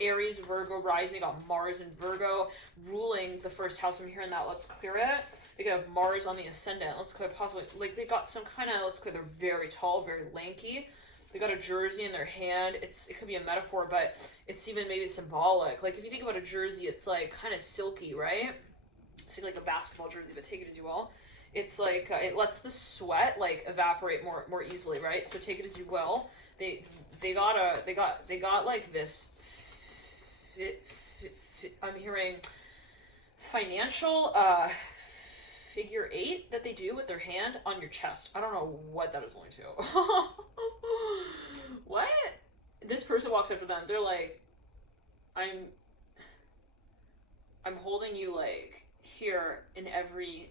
Aries, Virgo rising. They got Mars and Virgo ruling the first house. I'm hearing that. Let's clear it. They could have Mars on the ascendant. Let's clear possibly, like, they got some kind of, let's clear, they're very tall, very lanky. They got a jersey in their hand. It could be a metaphor, but it's even maybe symbolic. Like, if you think about a jersey, it's, like, kind of silky, right? It's like a basketball jersey, but take it as you will. It's like, it lets the sweat, like, evaporate more easily, right? So take it as you will. They got like this, I'm hearing financial, figure 8 that they do with their hand on your chest. I don't know what that is going to. What? This person walks up to them. They're like, I'm holding you, like, here in every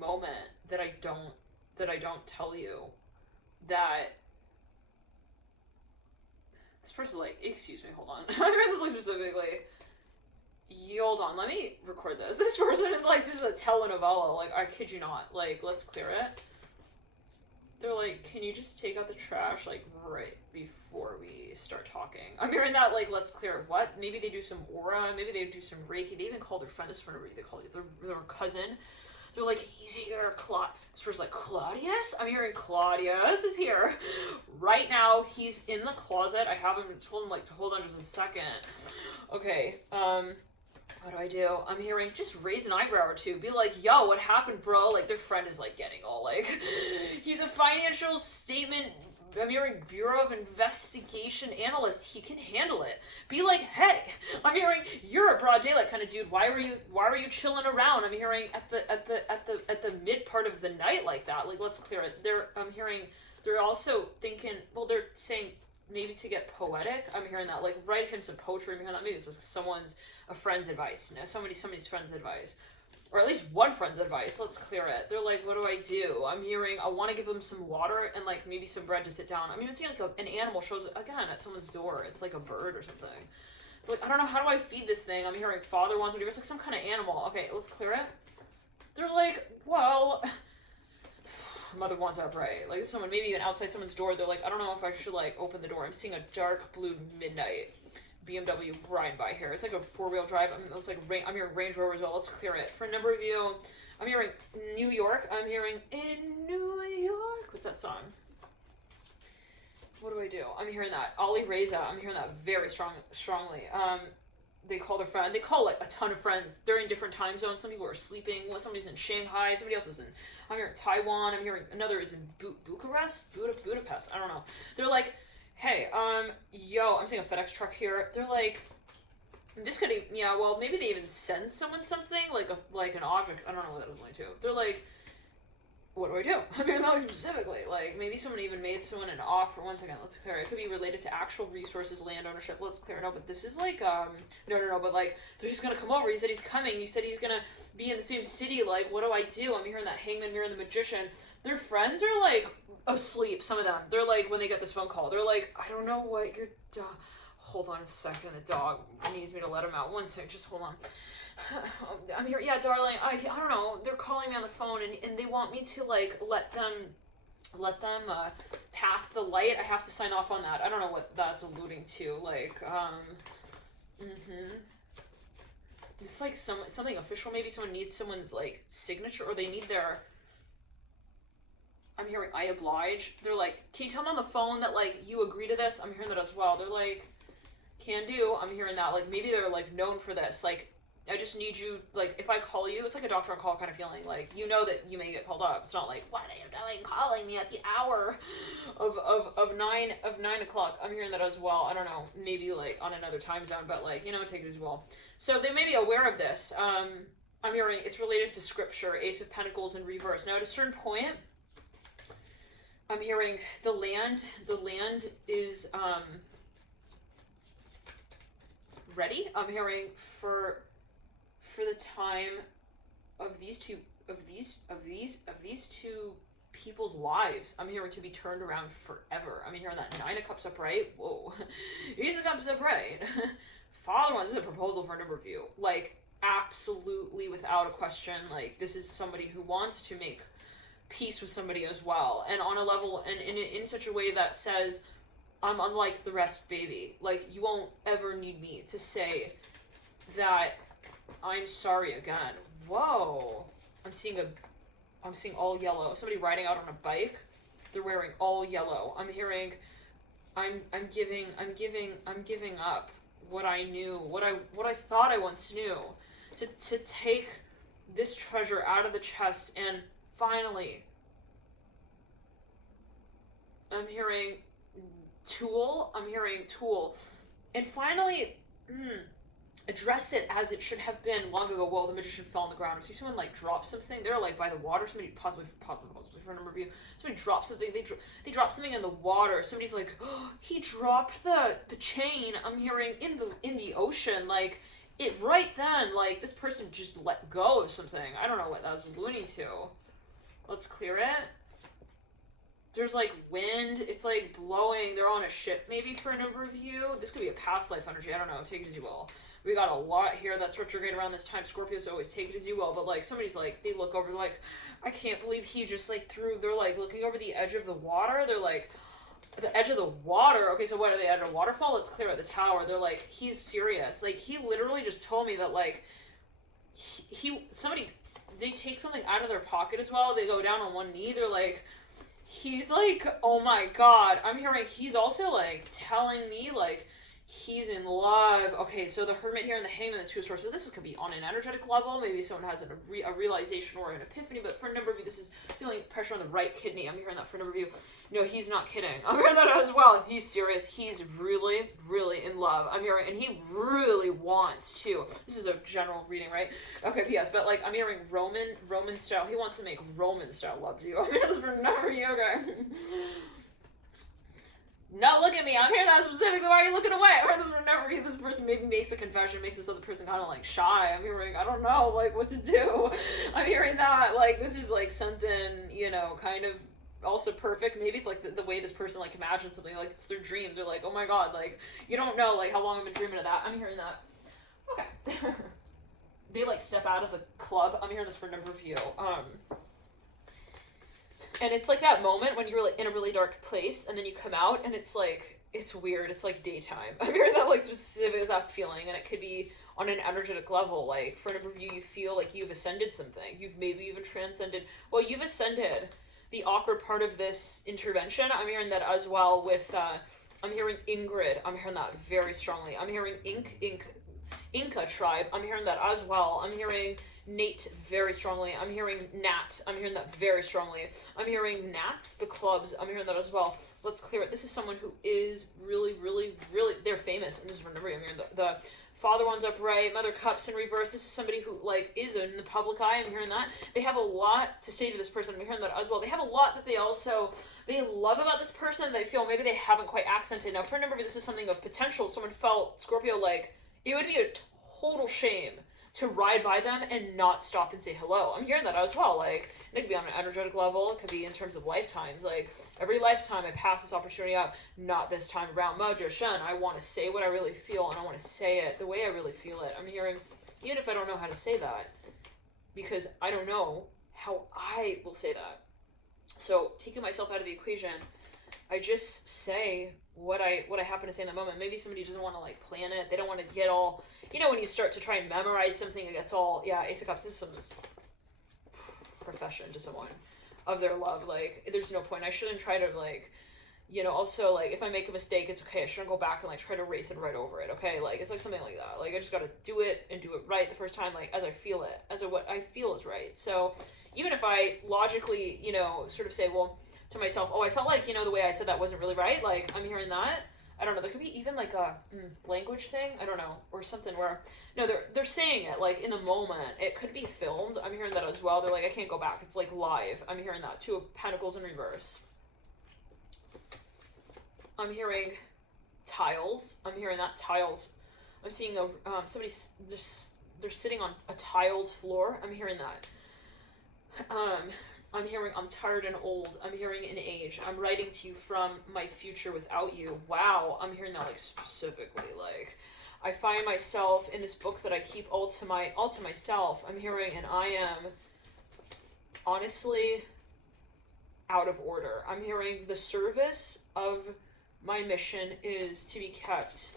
moment that I don't tell you that. This person's like, excuse me, hold on. I read this, like, specifically. Hold on, let me record this. This person is like, this is a telenovela. Like, I kid you not. Like, let's clear it. They're like, can you just take out the trash, like, right before we start talking? I'm hearing that, like, let's clear it. What? Maybe they do some aura. Maybe they do some Reiki. They even call their friend, this friend, they call it their cousin. They're like, he's here, this person's like, Claudius? I'm hearing Claudius is here. Right now, he's in the closet. I haven't told him, like, to hold on just a second. Okay, what do I do? I'm hearing just raise an eyebrow or two. Be like, yo, what happened, bro? Like, their friend is, like, getting all, like, he's a financial statement, I'm hearing Bureau of Investigation analyst. He can handle it. Be like, hey, I'm hearing you're a broad daylight kind of dude. Why were you chilling around? I'm hearing at the mid part of the night like that. Like, let's clear it. I'm hearing they're also thinking, well, they're saying maybe to get poetic. I'm hearing that, like, write him some poetry. I'm hearing that maybe it's like a friend's advice. You know, somebody's friend's advice. Or at least one friend's advice. Let's clear it. They're like, what do I do? I'm hearing, I want to give them some water and, like, maybe some bread to sit down. I'm even seeing, like, an animal shows, again, at someone's door. It's like a bird or something. They're like, I don't know, how do I feed this thing? I'm hearing father wants whatever. It's like some kind of animal. Okay, let's clear it. They're like, well, mother wants our right. Like, someone, maybe even outside someone's door, they're like, I don't know if I should, like, open the door. I'm seeing a dark blue midnight BMW riding by here. It's like a four-wheel drive. I'm hearing Range Rover as well. Let's clear it. For a number of you, I'm hearing New York. I'm hearing in New York. What's that song? What do I do? I'm hearing that. Ali Reza. I'm hearing that very strongly. They call their friend. They call, like, a ton of friends. They're in different time zones. Some people are sleeping. Somebody's in Shanghai. Somebody else is in, I'm hearing Taiwan. I'm hearing another is in Bucharest? Budapest. I don't know. They're like, hey, yo, I'm seeing a FedEx truck here. They're like, this could, yeah, well, maybe they even send someone something, like an object. I don't know what that was going to. They're like, what do I do? I mean, not specifically. Like, maybe someone even made someone an offer. 1 second, let's clear it. It could be related to actual resources, land ownership. Let's clear it out. But this is like, no, but, like, they're just gonna come over. He said he's coming. He said he's gonna be in the same city. Like, what do I do? I'm hearing that Hangman, Mirror, and the Magician. Their friends are, like, asleep, some of them. They're like, when they get this phone call, they're like, I don't know what you're hold on a second. The dog needs me to let him out. One second, just hold on. I'm here. Yeah, darling. I don't know. They're calling me on the phone, and they want me to like let them pass the light. I have to sign off on that. I don't know what that's alluding to. Like, it's like something official. Maybe someone needs someone's like signature, or they need their. I'm hearing I oblige. They're like, can you tell them on the phone that like you agree to this? I'm hearing that as well. They're like, can do. I'm hearing that. Like maybe they're like known for this. Like, I just need you, like, if I call you, it's like a doctor on call kind of feeling. Like, you know that you may get called up. It's not like, what are you doing calling me at the hour of 9 o'clock? I'm hearing that as well. I don't know, maybe like on another time zone, but like, you know, take it as well. So they may be aware of this. I'm hearing it's related to scripture, Ace of Pentacles in reverse. Now at a certain point, I'm hearing the land is ready. I'm hearing for the time of these two people's lives. I'm hearing to be turned around forever. I'm hearing that 9 of Cups upright. Whoa. Ace of Cups upright. Father wants a proposal for a number of you. Like, absolutely without a question. Like, this is somebody who wants to make peace with somebody as well, and on a level, and in such a way that says, I'm unlike the rest, baby. Like, you won't ever need me to say that I'm sorry again. Whoa. I'm seeing all yellow. Somebody riding out on a bike. They're wearing all yellow. I'm hearing I'm giving up what I knew, what I thought I once knew, to take this treasure out of the chest. And finally, I'm hearing tool. And finally, address it as it should have been long ago. Well, the magician fell on the ground. I see someone like drop something. They're like by the water. Somebody possibly for a number of you. Somebody dropped something. They dropped something in the water. Somebody's like, oh, he dropped the chain. I'm hearing in the ocean. Like it right then. Like this person just let go of something. I don't know what that was alluding to. Let's clear it. There's like wind. It's like blowing. They're on a ship maybe for a number of you. This could be a past life energy. I don't know. Take it as you will. We got a lot here that's retrograde around this time. Scorpios always take it as you will. But like somebody's like, they look over like, I can't believe he just like they're like looking over the edge of the water. They're like, the edge of the water. Okay, so what are they at a waterfall? Let's clear out the tower. They're like, he's serious. Like he literally just told me that like they take something out of their pocket as well. They go down on one knee. They're like, he's like, oh my God. I'm hearing he's also like telling me like he's in love. Okay, so the Hermit here and the Hangman, the Two of Swords. So this could be on an energetic level. Maybe someone has a realization or an epiphany. But for a number of you, this is feeling pressure on the right kidney. I'm hearing that for a number of you. No, he's not kidding. I'm hearing that as well. He's serious. He's really, really in love. I'm hearing, and he really wants to. This is a general reading, right? Okay, yes, but like I'm hearing Roman style. He wants to make Roman style love to you. I'm hearing this for a number of you. Okay. No, look at me. I'm hearing that specifically. Why are you looking away? I'm hearing this for a number of you. This person maybe makes a confession, makes this other person kind of like shy. I'm hearing, I don't know, like what to do. I'm hearing that like this is like something, you know, kind of also perfect. Maybe it's like the way this person like imagines something, like it's their dream. They're like, oh my God, like you don't know like how long I've been dreaming of that. I'm hearing that. Okay. They like step out of the club. I'm hearing this for a number of you. And it's like that moment when you're like in a really dark place and then you come out and it's like, it's weird. It's like daytime. I'm hearing that like specific that feeling, and it could be on an energetic level. Like for a number of you feel like you've ascended something. You've maybe even transcended. Well, you've ascended the awkward part of this intervention. I'm hearing that as well with, I'm hearing Ingrid. I'm hearing that very strongly. I'm hearing Inca tribe. I'm hearing that as well. I'm hearing Nate very strongly. I'm hearing Nat. I'm hearing that very strongly. I'm hearing Nats, the clubs. I'm hearing that as well. Let's clear it. This is someone who is really, really, really, they're famous. And this is for number. I'm hearing the Father one's upright, Mother Cups in reverse. This is somebody who like is in the public eye. I'm hearing that. They have a lot to say to this person. I'm hearing that as well. They have a lot that they love about this person. They feel maybe they haven't quite accented. Now for a number of you, this is something of potential. Someone felt, Scorpio, like it would be a total shame to ride by them and not stop and say hello. I'm hearing that as well. Like, it could be on an energetic level. It could be in terms of lifetimes. Like, every lifetime I pass this opportunity up. Not this time around. Magician. I want to say what I really feel, and I want to say it the way I really feel it. I'm hearing, even if I don't know how to say that, because I don't know how I will say that. So, taking myself out of the equation, I just say what I happen to say in the moment. Maybe somebody doesn't want to like plan it. They don't want to get all, you know, when you start to try and memorize something, it gets all, yeah, Ace of Cups, this is some profession to someone of their love. Like, there's no point. I shouldn't try to like, you know, also like if I make a mistake, it's okay. I shouldn't go back and like try to erase it right over it. Okay. Like, it's like something like that. Like, I just got to do it and do it right the first time, like as I feel it, as what I feel is right. So even if I logically, you know, sort of say, well, to myself, oh, I felt like, you know, the way I said that wasn't really right. Like, I'm hearing that. I don't know. There could be even like a language thing. I don't know. Or something where, no, they're saying it like in the moment. It could be filmed. I'm hearing that as well. They're like, I can't go back. It's like live. I'm hearing that. 2 of Pentacles in reverse. I'm hearing tiles. I'm hearing that tiles. I'm seeing somebody, they're sitting on a tiled floor. I'm hearing that. I'm hearing I'm tired and old. I'm hearing an age. I'm writing to you from my future without you. Wow. I'm hearing that like specifically. Like, I find myself in this book that I keep all to myself. I'm hearing, and I am honestly out of order. I'm hearing the service of my mission is to be kept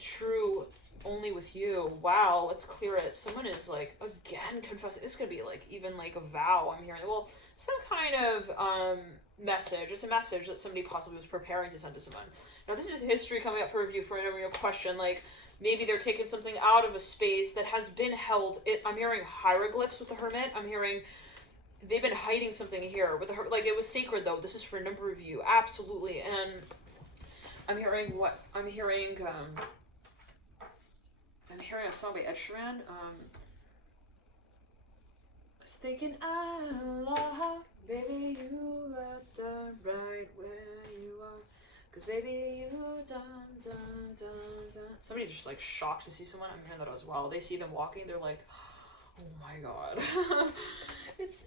true only with you. Wow, let's clear it. Someone is like, again, confessing. This could be like, even like a vow. I'm hearing, well, some kind of message. It's a message that somebody possibly was preparing to send to someone. Now, this is history coming up for review for a question. Like, maybe they're taking something out of a space that has been held. I'm hearing hieroglyphs with the Hermit. I'm hearing they've been hiding something here with the like, it was sacred though. This is for a number of you, absolutely. And I'm hearing what I'm hearing. I'm hearing a song by Ed Sheeran. I was thinking, Allah, baby, you got the right where you are. Cause baby, you done. Somebody's just like shocked to see someone. I'm hearing that as well. They see them walking, they're like, oh my god. It's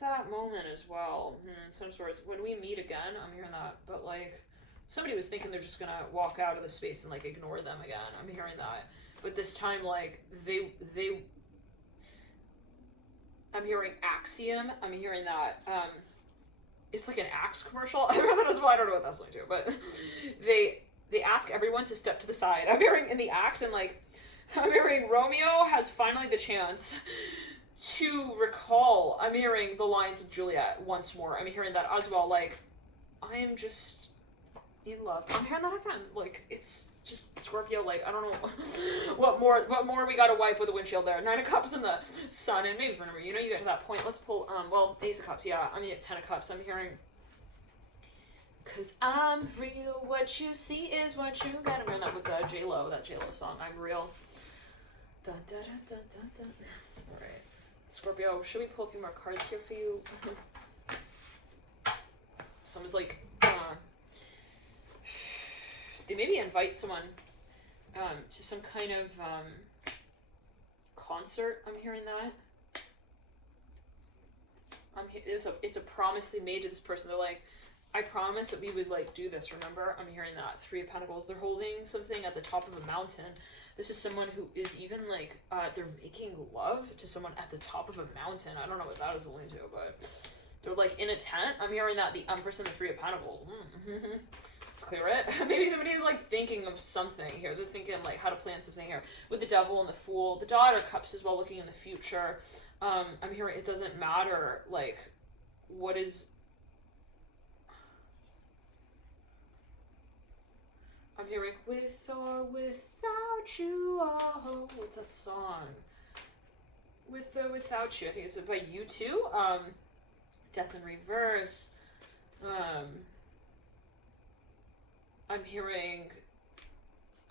that moment as well. Some sorts. When we meet again, I'm hearing that. But like, somebody was thinking they're just gonna walk out of the space and like ignore them again. I'm hearing that. But this time, like, they I'm hearing Axiom. I'm hearing that. It's like an Axe commercial. I heard that as well. I don't know what that's like too. But they ask everyone to step to the side. I'm hearing in the act, and like, I'm hearing Romeo has finally the chance to recall. I'm hearing the lines of Juliet once more. I'm hearing that as well. Like, I am just in love. I'm hearing that again. Like, it's just Scorpio. Like, I don't know what more we gotta wipe with the windshield there. 9 of Cups in the Sun, and maybe for number, you know, you get to that point. Let's pull well, Ace of Cups. Yeah, I mean, at 10 of Cups. I'm hearing, cause I'm real. What you see is what you got. I'm hearing that with J-Lo, that J-Lo song. I'm real. Dun, dun, dun, dun, dun, dun. All right, Scorpio. Should we pull a few more cards here for you? Someone's like, they maybe invite someone to some kind of concert. I'm hearing that. It's a promise they made to this person. They're like, I promise that we would like do this. Remember? I'm hearing that. 3 of Pentacles. They're holding something at the top of a mountain. This is someone who is even like they're making love to someone at the top of a mountain. I don't know what that is alluding to, but they're like in a tent. I'm hearing that the Empress and the 3 of Pentacles. Let's clear it. Maybe somebody is like thinking of something here. They're thinking like how to plan something here with the Devil and the Fool. The Daughter of Cups as well, looking in the future. I'm hearing it doesn't matter like what is. I'm hearing with or without you. Oh, what's that song? With or without you. I think it's by U2. Death in Reverse. I'm hearing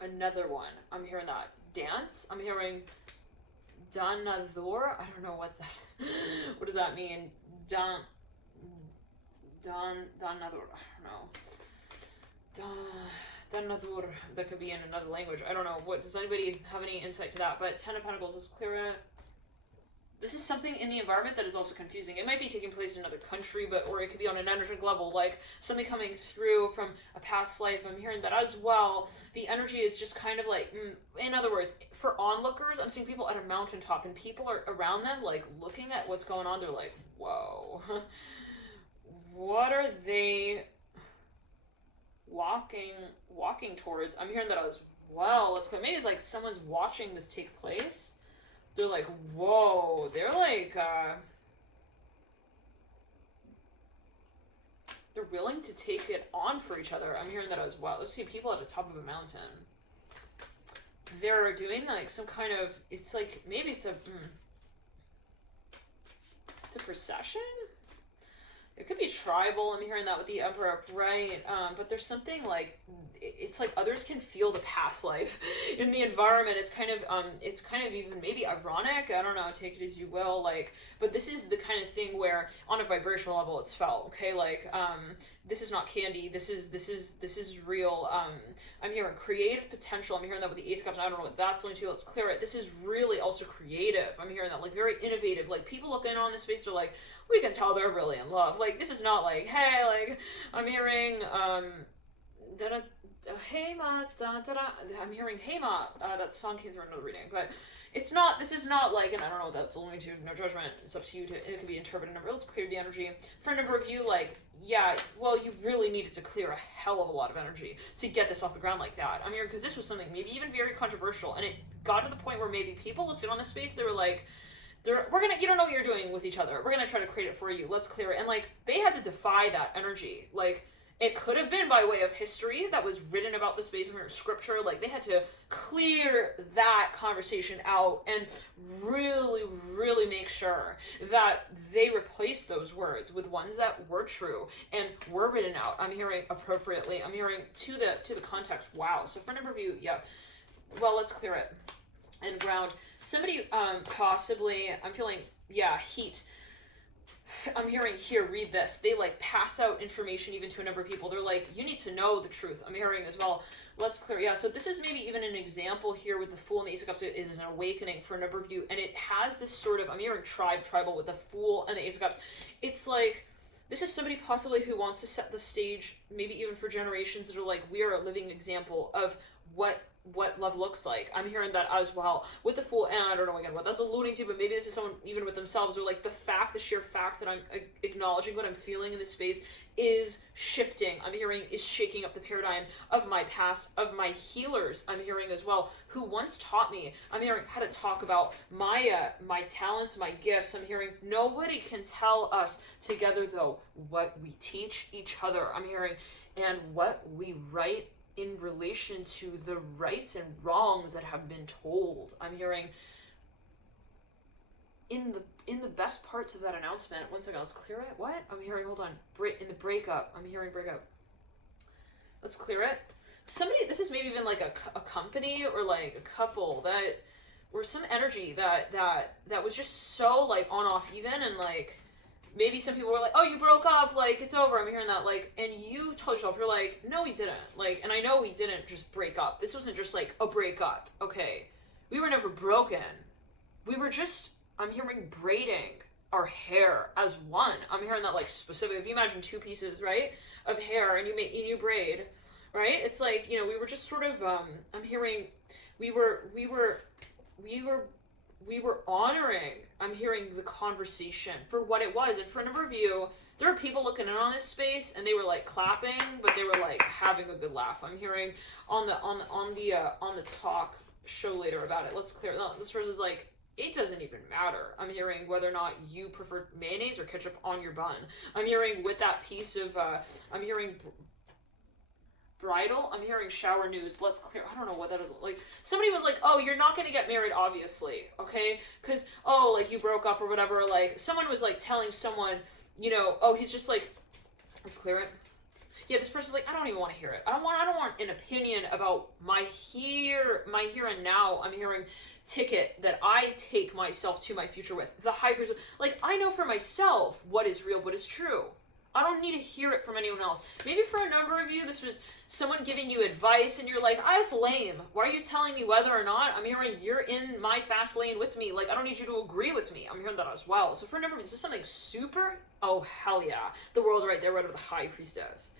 another one. I'm hearing that. Dance. I'm hearing Danador. I don't know what that. What does that mean? Danador. I don't know. Danadur, that could be in another language. I don't know. What does anybody have any insight to that? But Ten of Pentacles is clear. This is something in the environment that is also confusing. It might be taking place in another country, or it could be on an energetic level, like something coming through from a past life. I'm hearing that as well. The energy is just kind of like, in other words, for onlookers, I'm seeing people at a mountaintop, and people are around them, like looking at what's going on. They're like, whoa, what are they walking towards? I'm hearing that as well. Maybe it's like someone's watching this take place. They're like, whoa, they're like, they're willing to take it on for each other. I'm hearing that as well. Let's see, people at the top of a mountain. They're doing like some kind of, it's like, maybe it's a procession? It could be tribal. I'm hearing that with the Emperor upright. But there's something like, it's like others can feel the past life in the environment. It's kind of even maybe ironic. I don't know, take it as you will. Like, but this is the kind of thing where on a vibrational level it's felt, okay? Like, this is not candy. This is real. I'm hearing creative potential. I'm hearing that with the Ace of Cups. I don't know what that's going to. Let's clear it. This is really also creative. I'm hearing that, like, very innovative. Like, people looking on this space are like, we can tell they're really in love. Like, this is not like, hey, like, I'm hearing, Hema, I'm hearing Hema. That song came through another reading, but this is not like, and I don't know what that's alluding to, no judgment, it's up to you, it can be interpreted. Let's clear the energy. For a number of you, like, yeah, well, you really needed to clear a hell of a lot of energy to get this off the ground like that. I'm hearing, because this was something maybe even very controversial, and it got to the point where maybe people looked in on this space, they were like, you don't know what you're doing with each other. We're gonna try to create it for you. Let's clear it. And like, they had to defy that energy. Like, it could have been by way of history that was written about the space in scripture. Like, they had to clear that conversation out and really, really make sure that they replaced those words with ones that were true and were written out. I'm hearing appropriately. I'm hearing to the context. Wow. So for a number of you, yeah. Well, let's clear it. And ground. Somebody possibly, I'm feeling, yeah, heat. I'm hearing here, read this. They like pass out information even to a number of people. They're like, you need to know the truth. I'm hearing as well. Let's clear. Yeah, so this is maybe even an example here with the Fool and the Ace of Cups. It is an awakening for a number of you. And it has this sort of, I'm hearing tribal with the Fool and the Ace of Cups. It's like, this is somebody possibly who wants to set the stage, maybe even for generations that are like, we are a living example of what love looks like. I'm hearing that as well with the Fool, and I don't know again what that's alluding to, but maybe this is someone even with themselves, or like the sheer fact that I'm acknowledging what I'm feeling in this space is shifting. I'm hearing is shaking up the paradigm of my past, of my healers. I'm hearing as well, who once taught me. I'm hearing how to talk about my talents, my gifts. I'm hearing nobody can tell us together though what we teach each other. I'm hearing and what we write in relation to the rights and wrongs that have been told. I'm hearing in the best parts of that announcement. One second, let's clear it. What? I'm hearing, hold on. In the breakup. I'm hearing breakup. Let's clear it. Somebody, this is maybe even like a company or like a couple that, or some energy that was just so like on off even, and like, maybe some people were like, oh, you broke up, like, it's over. I'm hearing that, like, and you told yourself, you're like, no, we didn't. Like, and I know we didn't just break up. This wasn't just, like, a breakup. Okay. We were never broken. We were just, I'm hearing braiding our hair as one. I'm hearing that, like, specific. If you imagine two pieces, right, of hair, and you braid, right? It's like, you know, we were just sort of, I'm hearing, we were honoring, I'm hearing the conversation for what it was. And for a number of you, there are people looking in on this space and they were like clapping, but they were like having a good laugh. I'm hearing on the talk show later about it. Let's clear it. No, this person is like, it doesn't even matter. I'm hearing whether or not you prefer mayonnaise or ketchup on your bun. I'm hearing with that piece of, I'm hearing bridal. I'm hearing shower news. Let's clear. I don't know what that is. Like, somebody was like, oh, you're not going to get married, obviously. Okay. Cause, oh, like you broke up or whatever. Like someone was like telling someone, you know, oh, he's just like, let's clear it. Yeah. This person was like, I don't even want to hear it. I don't want an opinion about my here and now. I'm hearing ticket that I take myself to my future with the hypers. Like, I know for myself what is real, what is true. I don't need to hear it from anyone else. Maybe for a number of you, this was someone giving you advice and you're like, it's lame. Why are you telling me whether or not? I'm hearing you're in my fast lane with me. Like, I don't need you to agree with me. I'm hearing that as well. So for a number of you, this is something super, oh, hell yeah. The world's right there, right over the High Priestess.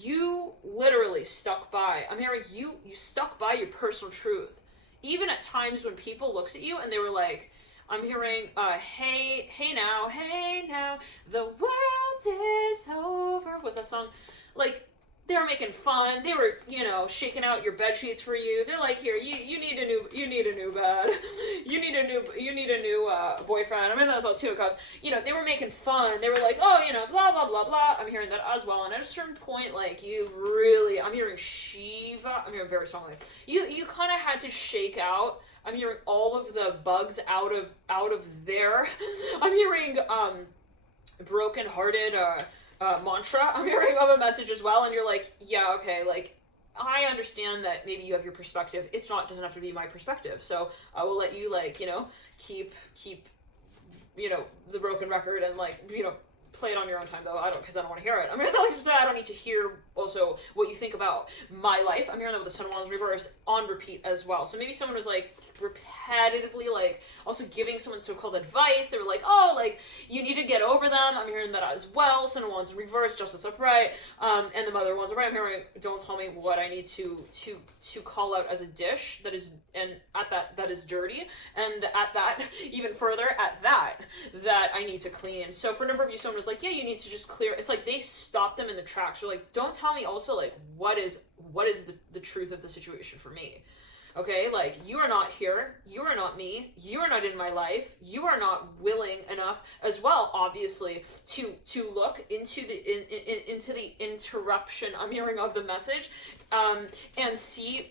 You literally stuck by. I'm hearing you stuck by your personal truth. Even at times when people looked at you and they were like, I'm hearing, hey now, the world is over. What's that song? Like, they were making fun. They were, shaking out your bed sheets for you. They're like, here, you need a new bed. You need a new boyfriend. I mean, that's all 2 of Cups. They were making fun. They were like, blah, blah, blah, blah. I'm hearing that as well. And at a certain point, like, I'm hearing Shiva. I'm hearing very strongly. You kind of had to shake out. I'm hearing all of the bugs out of there. I'm hearing broken-hearted mantra. I'm hearing of a message as well, and you're like, yeah, okay, like, I understand that maybe you have your perspective. Doesn't have to be my perspective. So I will let you, like, keep the broken record and, like, play it on your own time, though. Because I don't want to hear it. I mean, I don't need to hear also what you think about my life. I'm hearing that with the Sun Wands reverse on repeat as well. So maybe someone was like repetitively, like, also giving someone so-called advice. They were like, like, you need to get over them. I'm hearing that as well. Sun Wands in reverse, Justice upright, and the Mother Wands upright. I'm hearing, don't tell me what I need to call out as a dish that is, and at that is dirty, and at that, even further, at that I need to clean. So for a number of you, someone was like, yeah, you need to just clear. It's like they stopped them in the tracks. They're like, don't tell me also, like, what is the truth of the situation for me. Okay, like, you are not here, you are not me, you are not in my life, you are not willing enough as well, obviously, to look into the interruption I'm hearing of the message, and see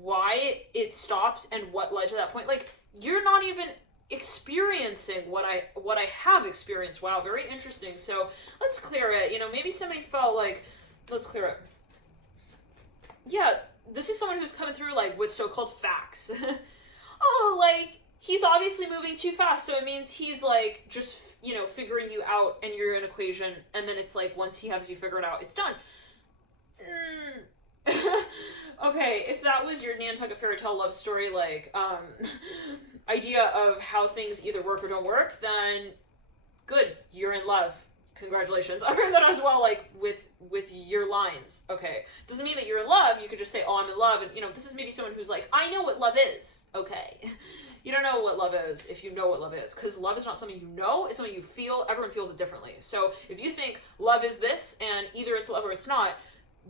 why it stops and what led to that point. Like, you're not even experiencing what I have experienced. Wow, very interesting. So let's clear it. Maybe somebody felt like, let's clear it. Yeah, this is someone who's coming through, like, with so-called facts. Like, he's obviously moving too fast, so it means he's, like, just, figuring you out, and you're an equation, and then it's like, once he has you figured out, it's done. Okay, if that was your Nantucket fairy tale love story, like, idea of how things either work or don't work, then good, you're in love. Congratulations. I heard that as well, like, with your lines. Okay. Doesn't mean that you're in love. You could just say, I'm in love. And, this is maybe someone who's like, I know what love is. Okay. You don't know what love is if you know what love is. Because love is not something you know. It's something you feel. Everyone feels it differently. So if you think love is this, and either it's love or it's not,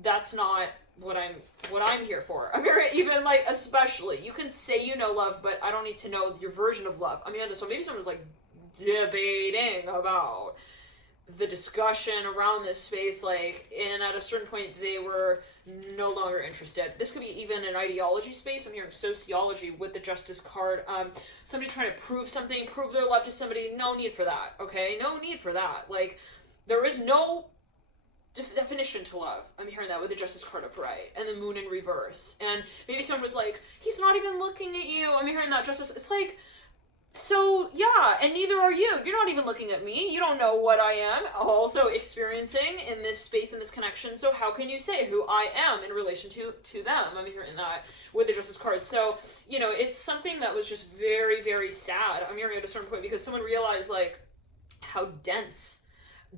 that's not what I'm here for. I'm here even, like, especially. You can say you know love, but I don't need to know your version of love. I mean, so maybe someone's, like, debating about the discussion around this space, like, and at a certain point they were no longer interested. This could be even an ideology space. I'm hearing sociology with the Justice card. Somebody trying to prove something, prove their love to somebody. No need for that, okay? No need for that. Like, there is no definition to love. I'm hearing that with the Justice card upright and the Moon in reverse. And maybe someone was like, he's not even looking at you. I'm hearing that Justice. It's like, so, yeah, and neither are you. You're not even looking at me. You don't know what I am also experiencing in this space, in this connection. So how can you say who I am in relation to them? I'm hearing that with the Justice card. So, it's something that was just very, very sad. I'm hearing at a certain point because someone realized, like, how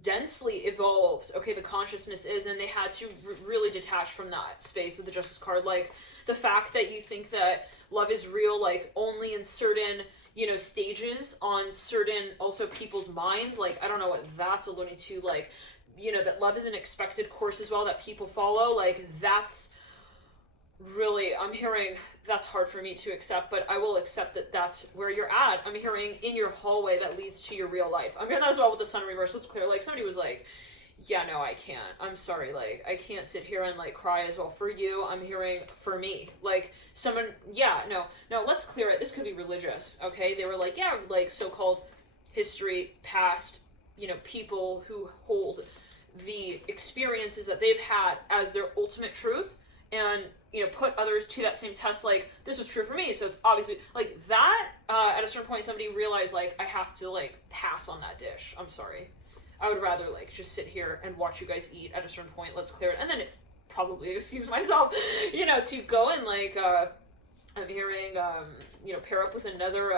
densely evolved, okay, the consciousness is, and they had to really detach from that space with the Justice card. Like, the fact that you think that love is real, like, only in certain stages on certain also people's minds, like, I don't know what that's alluding to, like, that love is an expected course as well that people follow, like, that's really, I'm hearing that's hard for me to accept, but I will accept that that's where you're at. I'm hearing in your hallway that leads to your real life. I'm hearing that as well with the Sun in reverse. Let's clear, like, somebody was like, yeah, no, I can't. I'm sorry, like, I can't sit here and, like, cry as well for you. I'm hearing for me. Like, someone, yeah, no, let's clear it. This could be religious, okay? They were like, yeah, like, so-called history, past, people who hold the experiences that they've had as their ultimate truth and, put others to that same test, like, this was true for me, so it's obviously, like, that, at a certain point, somebody realized, like, I have to, like, pass on that dish. I'm sorry. I would rather like just sit here and watch you guys eat at a certain point. Let's clear it. And then it probably excuse myself, to go and like, I'm hearing, pair up with another,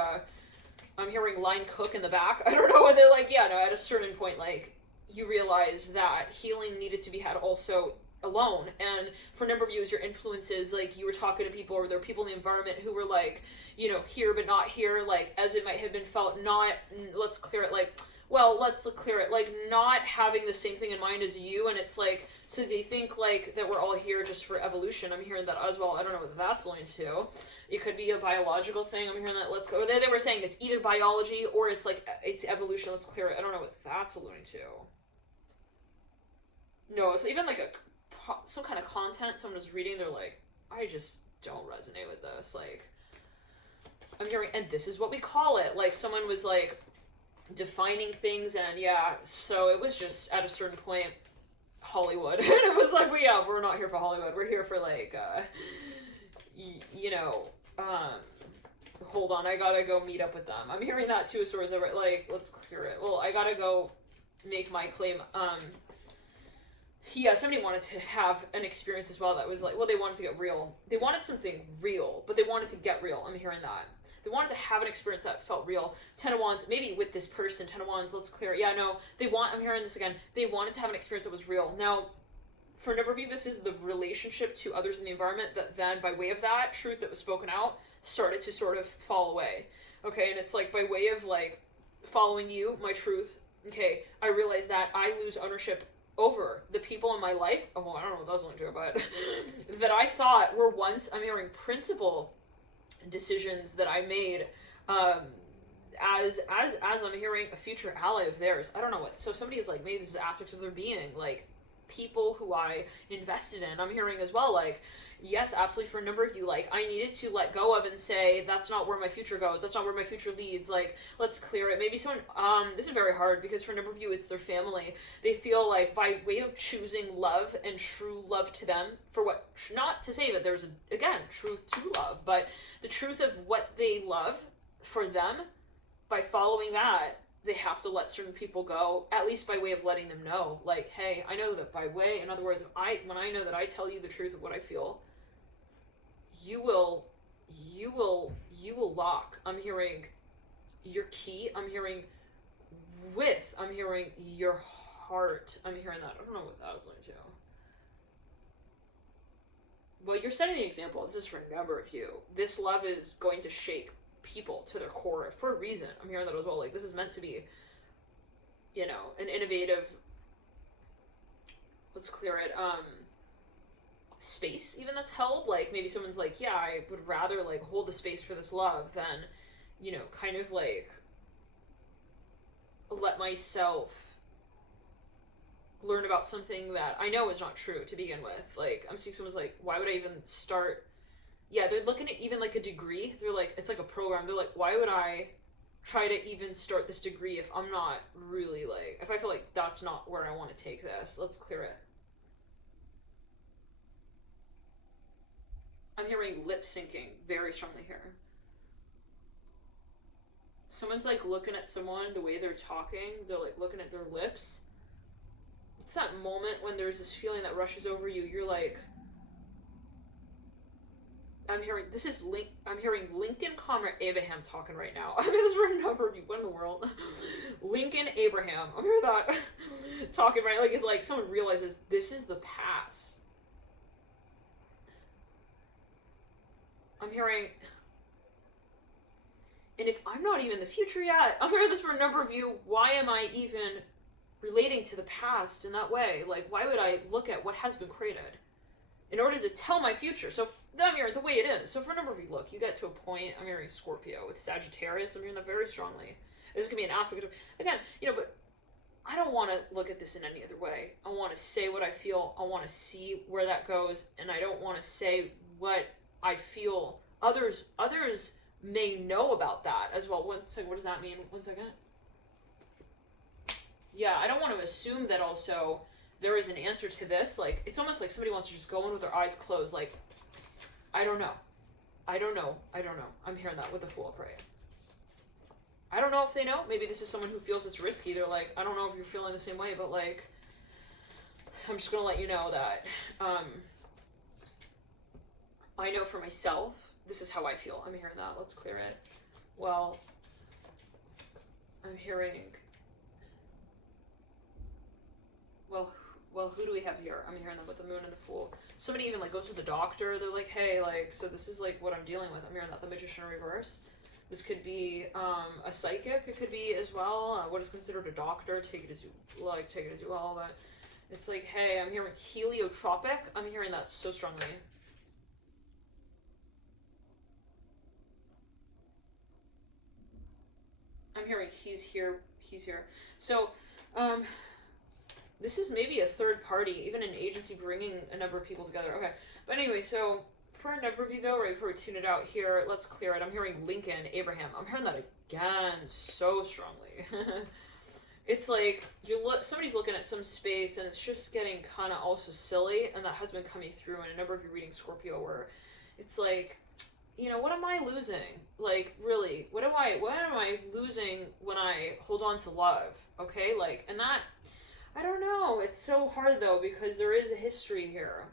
I'm hearing line cook in the back. I don't know whether like, at a certain point, like you realize that healing needed to be had also alone. And for a number of you, as your influences, like you were talking to people, or there were people in the environment who were like, here but not here, like as it might have been felt, not, let's clear it, like, well, let's clear it, like not having the same thing in mind as you. And it's like, so they think like that we're all here just for evolution. I'm hearing that as well. I don't know what that's going to. It could be a biological thing. I'm hearing that, let's go. They were saying it's either biology or it's like, it's evolution. Let's clear it. I don't know what that's alluding to. No, it's even like some kind of content someone is reading. They're like, I just don't resonate with this. Like, I'm hearing, and this is what we call it. Like someone was like defining things, and so it was just at a certain point, Hollywood. And it was like, we're not here for Hollywood. We're here for like, hold on, I gotta go meet up with them. I'm hearing that too, Swords over, like, let's clear it. Well, I gotta go make my claim. Somebody wanted to have an experience as well that was like, well, they wanted to get real. They wanted something real, but they wanted to get real. I'm hearing that. They wanted to have an experience that felt real. Ten of Wands, maybe with this person, Ten of Wands, let's clear it. I'm hearing this again. They wanted to have an experience that was real. Now, for a number of you, this is the relationship to others in the environment that then, by way of that truth that was spoken out, started to sort of fall away. Okay, and it's like, by way of like following you, my truth, okay, I realized that I lose ownership over the people in my life. Oh, I don't know what that was going to do, but that I thought were once, I'm hearing principle decisions that I made, as I'm hearing a future ally of theirs. I don't know what. So somebody is like, maybe this is aspects of their being, like people who I invested in. I'm hearing as well, like, yes, absolutely, for a number of you, like, I needed to let go of and say, that's not where my future goes, that's not where my future leads, like, let's clear it. Maybe someone, this is very hard, because for a number of you, it's their family. They feel like, by way of choosing love and true love to them, for what, not to say that there's, again, truth to love, but the truth of what they love for them, by following that, they have to let certain people go, at least by way of letting them know, like, hey, I know that by way, in other words, when I know that I tell you the truth of what I feel, you will lock, I'm hearing, your key, I'm hearing your heart, I'm hearing that. I don't know what that was going to. Well, you're setting the example. This is for a number of you. This love is going to shake people to their core for a reason. I'm hearing that as well. Like, this is meant to be, an innovative, let's clear it, space even that's held. Like, maybe someone's like, I would rather like hold the space for this love than, kind of like let myself learn about something that I know is not true to begin with. Like, I'm seeing someone's like, why would I even start? They're looking at even like a degree. They're like, it's like a program. They're like, why would I try to even start this degree if I'm not really like, if I feel like that's not where I want to take this? Let's clear it. I'm hearing lip syncing very strongly here. Someone's like looking at someone, the way they're talking, they're like looking at their lips. It's that moment when there's this feeling that rushes over you. You're like, I'm hearing Lincoln, comma, Abraham talking right now. I mean, this is for a number of you. What in the world? Lincoln Abraham. I'm hearing that talking right. Like, it's like someone realizes this is the past. I'm hearing, and if I'm not even the future yet, I'm hearing this for a number of you. Why am I even relating to the past in that way? Like, why would I look at what has been created in order to tell my future? So I'm hearing the way it is. So for a number of you, look, you get to a point, I'm hearing Scorpio with Sagittarius, I'm hearing that very strongly. There's going to be an aspect of, again, but I don't want to look at this in any other way. I want to say what I feel. I want to see where that goes. And I don't want to say what I feel. Others may know about that as well. One second, what does that mean? 1 second. I don't want to assume that also there is an answer to this. Like, it's almost like somebody wants to just go in with their eyes closed. Like, I don't know. I'm hearing that with the Fool, right? I don't know if they know. Maybe this is someone who feels it's risky. They're like, I don't know if you're feeling the same way, but like, I'm just gonna let you know that I know for myself, this is how I feel. I'm hearing that. Let's clear it. Well, I'm hearing, well, who do we have here? I'm hearing that with the moon and the fool. Somebody even like goes to the doctor. They're like, hey, like, so this is like what I'm dealing with. I'm hearing that the magician in reverse. This could be a psychic. It could be as well. What is considered a doctor. Take it as you well. But it's like, hey, I'm hearing heliotropic. I'm hearing that so strongly. I'm hearing he's here. So, this is maybe a third party, even an agency bringing a number of people together. Okay, but anyway, so for a number of you though, right before we tune it out here, let's clear it. I'm hearing Lincoln, Abraham. I'm hearing that again so strongly. It's like somebody's looking at some space and it's just getting kind of also silly, and that has been coming through in a number of you reading Scorpio, where it's like, you know, what am I losing? Like, really, what am I losing when I hold on to love? Okay, like, and that, I don't know. It's so hard though, because there is a history here,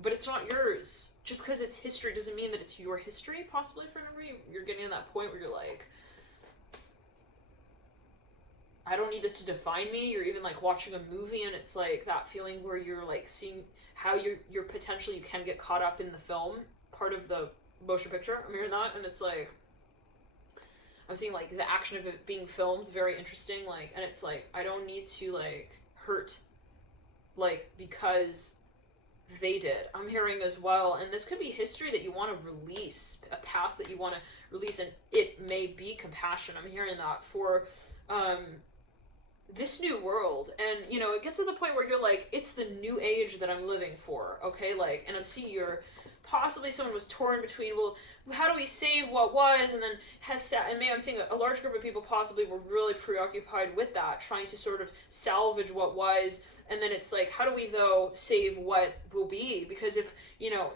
but it's not yours. Just because it's history doesn't mean that it's your history. Possibly for a number of you, you're getting to that point where you're like, I don't need this to define me. You're even like watching a movie and it's like that feeling where you're like seeing how you're potentially, you can get caught up in the film part of the motion picture. I'm hearing that, and it's like, I'm seeing like the action of it being filmed, very interesting, like, and it's like, I don't need to like hurt like because they did. I'm hearing as well, and this could be history that you want to release, a past that you want to release, and it may be compassion. I'm hearing that for this new world. And you know, it gets to the point where you're like, it's the new age that I'm living for, okay? Like, and I'm seeing possibly someone was torn between, well, how do we save what was, and then and maybe I'm seeing a large group of people possibly were really preoccupied with that, trying to sort of salvage what was, and then it's like, how do we though save what will be? Because if, you know,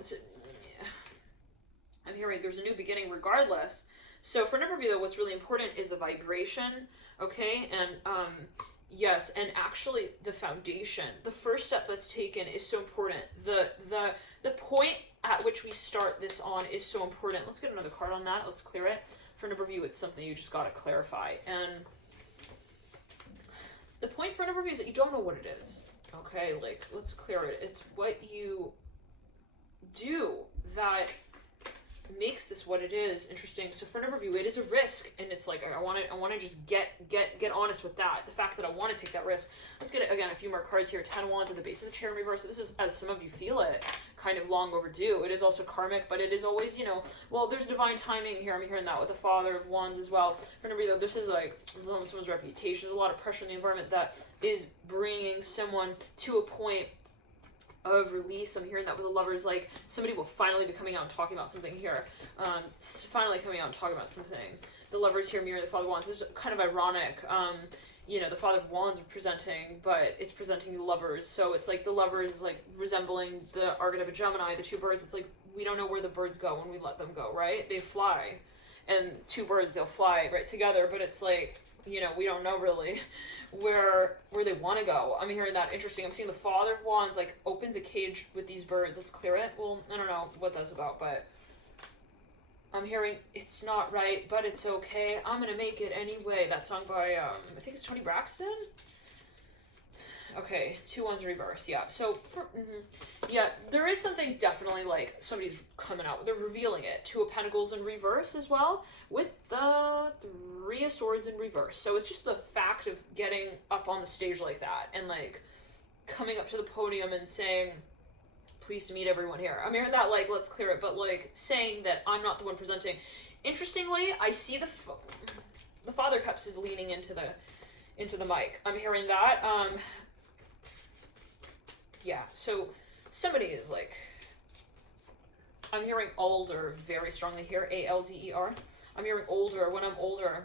I'm hearing there's a new beginning regardless. So for a number of you though, what's really important is the vibration, okay? And yes, and actually the foundation, the first step that's taken is so important. The point at which we start this on is so important. Let's get another card on that. Let's clear it. For a number of you, it's something you just got to clarify. And the point for a number of you is that you don't know what it is. Okay, like, let's clear it. It's what you do that makes this what it is. Interesting. So for a number of you, it is a risk, and it's like, I want to just get honest with that. The fact that I want to take that risk. Let's get again a few more cards here. 10 of Wands at the base of the chair in reverse. So this is, as some of you feel it, kind of long overdue. It is also karmic, but it is always, you know, well, there's divine timing here. I'm hearing that with the Father of Wands as well. For a number of you though, this is like someone's reputation. There's a lot of pressure in the environment that is bringing someone to a point of release. I'm hearing that with the Lovers, like somebody will finally be coming out and talking about something here. Finally coming out and talking about something. The Lovers here mirror the Father of Wands. This is kind of ironic. You know, the Father of Wands are presenting, but it's presenting the Lovers. So it's like the Lovers is like resembling the archetype of a Gemini, the two birds. It's like, we don't know where the birds go when we let them go, right? They fly. And two birds, they'll fly right together, but it's like, you know, we don't know really where they want to go. I'm hearing that. Interesting. I'm seeing the Father of Wands like opens a cage with these birds. Let's clear it. Well, I don't know what that's about, but I'm hearing it's not right, but it's okay. I'm gonna make it anyway. That song by I think it's Tony Braxton. Okay, 2 wands in reverse. Yeah. So yeah, there is something definitely like somebody's coming out. They're revealing it. 2 of Pentacles in reverse as well, with the 3 of Swords in reverse. So it's just the fact of getting up on the stage like that and like coming up to the podium and saying, pleased to meet everyone here. I'm hearing that, like, let's clear it, but like saying that I'm not the one presenting. Interestingly, I see the Father Cups is leaning into the mic. I'm hearing that. Yeah, so somebody is like, I'm hearing older very strongly here, A-L-D-E-R. I'm hearing older. When I'm older,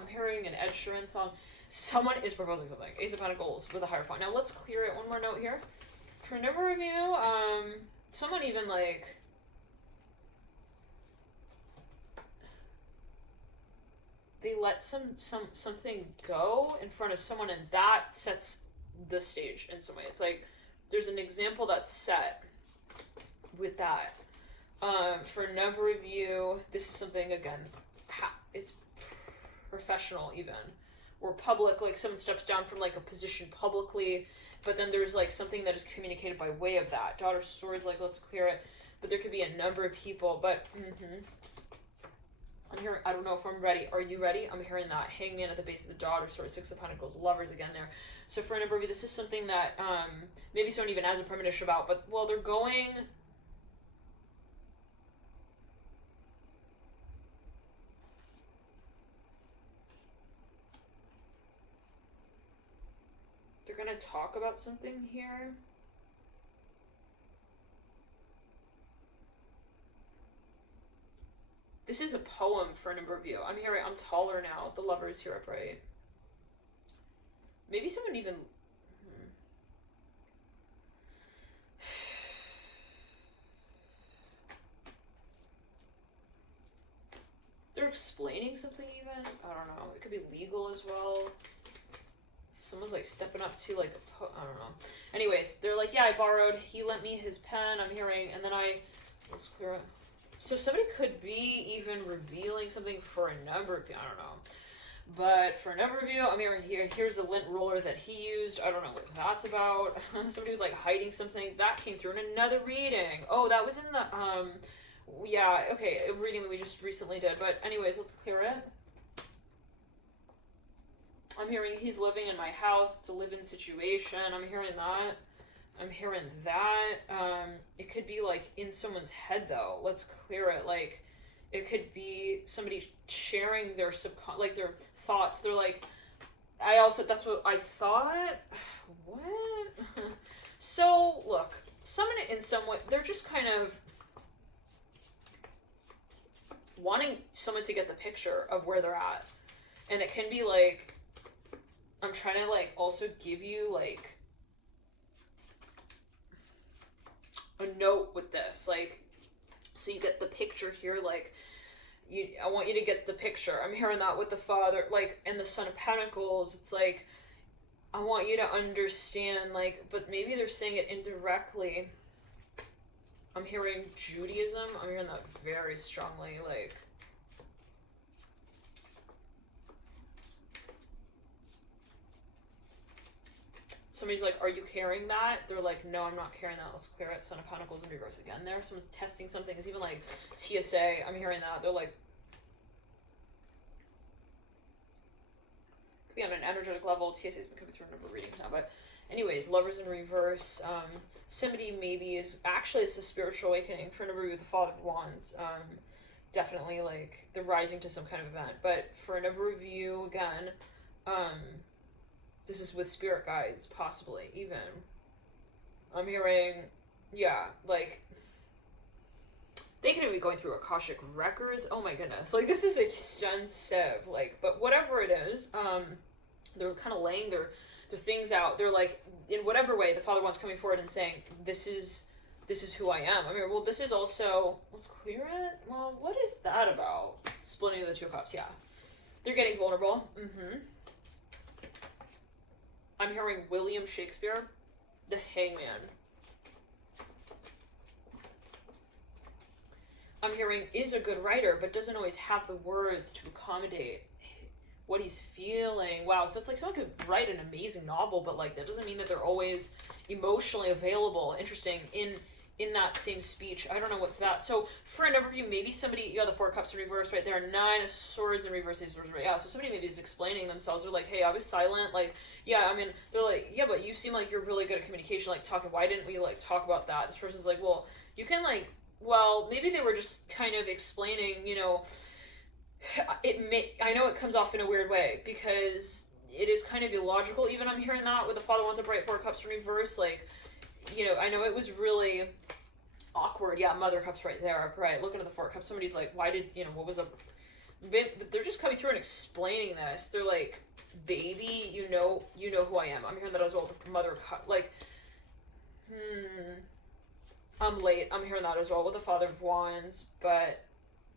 I'm hearing an Ed Sheeran song. Someone is proposing something. Ace of Pentacles with a Hierophant. Now let's clear it. One more note here. For a number of you, someone even like, they let something go in front of someone, and that sets the stage in some way. It's like there's an example that's set with that. For a number of you, this is something, again, it's professional even, or public, like someone steps down from like a position publicly, but then there's like something that is communicated by way of that. Daughter of Swords, like, let's clear it. But there could be a number of people, but I'm hearing, I don't know if I'm ready. Are you ready? I'm hearing that. Hangman at the base of the Daughter of Swords, Six of Pentacles, Lovers again there. So for a number of you, this is something that maybe someone even has a premonition about, but, well, they're going... They're going to talk about something here. This is a poem for a number of you. I'm hearing, I'm taller now. The Lovers here upright. Maybe someone even... They're explaining something even. I don't know. It could be legal as well. Someone's like stepping up to like I don't know. Anyways, they're like, yeah, I borrowed. He lent me his pen. I'm hearing, and then let's clear it. So somebody could be even revealing something for a number of you. I don't know. But for a number of you, I'm hearing here's the lint roller that he used. I don't know what that's about. Somebody was like hiding something. That came through in another reading. Oh, that was in the yeah, okay, a reading that we just recently did. But anyways, let's clear it. I'm hearing he's living in my house. It's a live-in situation. I'm hearing that. I'm hearing that. It could be like in someone's head though. Let's clear it. Like it could be somebody sharing their like their thoughts. They're like, that's what I thought. What? So look, someone in some way, they're just kind of wanting someone to get the picture of where they're at. And it can be like, I'm trying to like also give you like a note with this, like, so you get the picture here, like, I want you to get the picture. I'm hearing that with the Father, like, and the Son of Pentacles. It's like, I want you to understand, like, but maybe they're saying it indirectly. I'm hearing Judaism. I'm hearing that very strongly, like, somebody's like, are you carrying that? They're like, no, I'm not carrying that. Let's clear it. Son of Pentacles in reverse again there. Someone's testing something. It's even like TSA. I'm hearing that. They're like, could be on an energetic level. TSA's been coming through a number of readings now. But anyways, Lovers in reverse. Somebody maybe is, actually it's a spiritual awakening for a number of you with the Father of Wands. Definitely like they're rising to some kind of event. But for a number of you, again, this is with spirit guides, possibly, even. I'm hearing, yeah, like, they could even be going through Akashic records. Oh my goodness. Like, this is extensive. Like, but whatever it is, they're kind of laying their things out. They're like, in whatever way, the Father wants coming forward and saying, this is who I am. I mean, well, this is also, let's clear it. Well, what is that about? Splitting the Two of Cups, yeah. They're getting vulnerable. I'm hearing William Shakespeare, the Hangman. I'm hearing is a good writer, but doesn't always have the words to accommodate what he's feeling. Wow, so it's like someone could write an amazing novel, but like that doesn't mean that they're always emotionally available, interesting in that same speech. I don't know what that. So for a number of you, maybe somebody, you have the Four of Cups in reverse right there, Nine of Swords in reverse, Ace of Swords right. Yeah, so somebody maybe is explaining themselves. They're like, hey, I was silent. Like, yeah, I mean, they're like, yeah, but you seem like you're really good at communication, like talking. Why didn't we like talk about that? This person's like, well, you can like, well, maybe they were just kind of explaining, you know, I know it comes off in a weird way because it is kind of illogical. Even I'm hearing that with the Father Wands upright, Four of Cups in reverse, like, you know, I know it was really awkward. Yeah, Mother of Cups right there, upright. Looking at the Four of Cups, somebody's like, why did, you know, what was up? But they're just coming through and explaining this. They're like, baby, you know who I am. I'm hearing that as well with Mother of Cups. Like, I'm late. I'm hearing that as well with the Father of Wands, but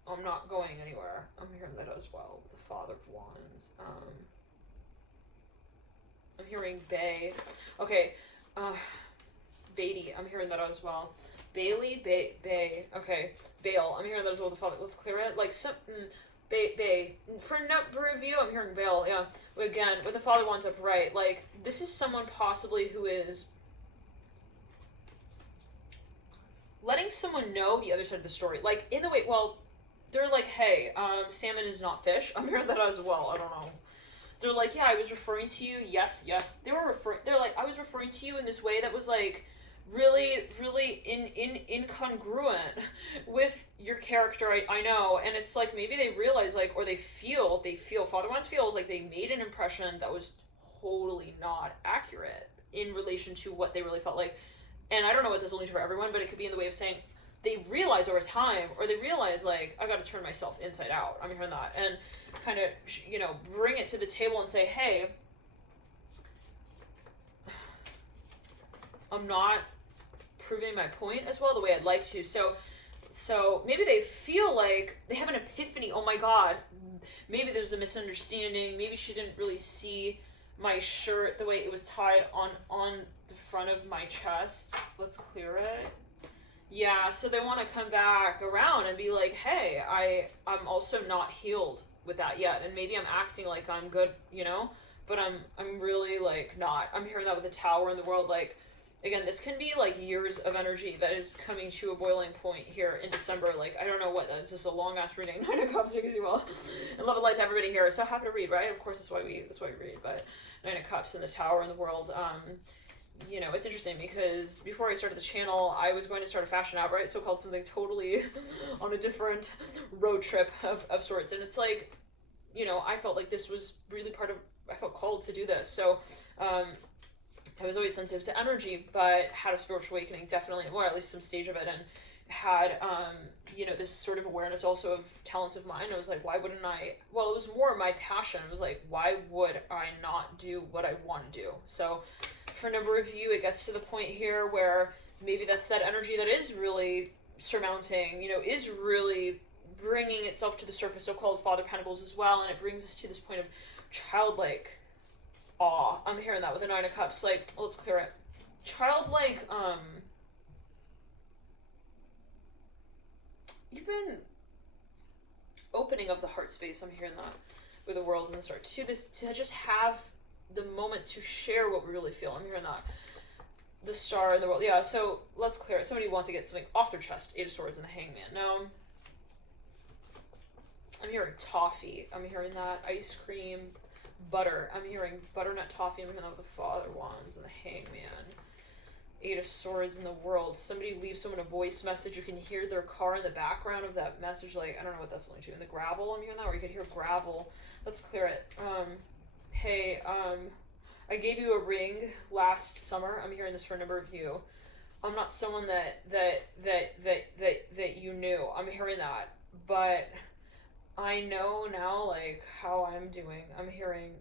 I'm not going anywhere. I'm hearing that as well. The Father of Wands. I'm hearing Bay. Okay. Beatty. I'm hearing that as well. Bailey, Bay. Okay. Bale. I'm hearing that as well. The Father. Let's clear it. Like some. Bay. For number review, I'm hearing Bale. Yeah. Again, with the Father Wands upright. Like, this is someone possibly who is letting someone know the other side of the story. Like, in the way, well, they're like, hey, salmon is not fish. I'm hearing that as well. I don't know. They're like, yeah, I was referring to you. Yes. They're like, I was referring to you in this way that was like really incongruent with your character. I know. And it's like, maybe they realize, like, or they feel Father Wands feels like they made an impression that was totally not accurate in relation to what they really felt like. And I don't know what this will mean for everyone, but it could be in the way of saying they realize over time, or they realize, like, I got to turn myself inside out. I'm hearing that. And kind of, you know, bring it to the table and say, hey, I'm not proving my point as well the way I'd like to. So maybe they feel like they have an epiphany. Oh my God, maybe there's a misunderstanding. Maybe she didn't really see my shirt the way it was tied on the front of my chest. Let's clear it. Yeah, so they want to come back around and be like, hey, I'm also not healed with that yet, and maybe I'm acting like I'm good, you know, but I'm really, like, not. I'm hearing that with the Tower in the world. Like, again, this can be like years of energy that is coming to a boiling point here in December. Like, I don't know what, it's just a long ass reading. 9 of Cups, as you will. And love and light to everybody here. So happy to read, right? Of course, that's why we read. But 9 of Cups and the Tower in the world. You know, it's interesting because before I started the channel, I was going to start a fashion app, right? So-called something totally on a different road trip of sorts. And it's like, you know, I felt like this was really I felt called to do this. So, I was always sensitive to energy, but had a spiritual awakening, definitely, or at least some stage of it, and had, you know, this sort of awareness also of talents of mine. I was like, why wouldn't I? Well, it was more my passion. It was like, why would I not do what I want to do? So for a number of you, it gets to the point here where maybe that's that energy that is really surmounting, you know, is really bringing itself to the surface, so-called Father Pentacles as well, and it brings us to this point of childlike awe. I'm hearing that with the 9 of Cups. Like, let's clear it. Childlike, even opening of the heart space. I'm hearing that with the world and the start to this, to just have the moment to share what we really feel. I'm hearing that. The Star in the world. Yeah, so let's clear it. Somebody wants to get something off their chest. 8 of Swords and the Hangman. No. I'm hearing toffee. I'm hearing that. Ice cream. Butter. I'm hearing butternut toffee. I'm hearing that with the Father Wands and the Hangman. 8 of Swords in the world. Somebody leaves someone a voice message. You can hear their car in the background of that message. Like, I don't know what that's linked to. In the gravel, I'm hearing that. Or you could hear gravel. Let's clear it. Hey, I gave you a ring last summer. I'm hearing this for a number of you. I'm not someone that you knew. I'm hearing that. But I know now, like, how I'm doing. I'm hearing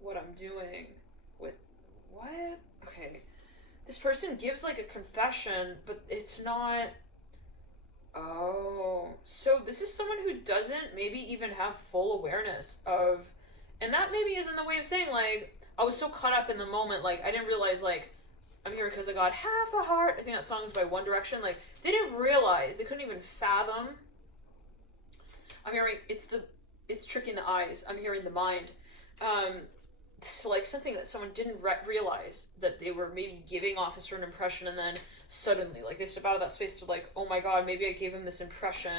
what I'm doing with what? Okay. This person gives, like, a confession, but it's not. Oh. So this is someone who doesn't maybe even have full awareness of. And that maybe is in the way of saying, like, I was so caught up in the moment, like, I didn't realize, like, I'm here because I got half a heart. I think that song is by One Direction. Like, they didn't realize. They couldn't even fathom. I'm hearing it's tricking the eyes. I'm hearing the mind. It's like something that someone didn't realize, that they were maybe giving off a certain impression, and then suddenly, like, they step out of that space to, like, oh my God, maybe I gave him this impression.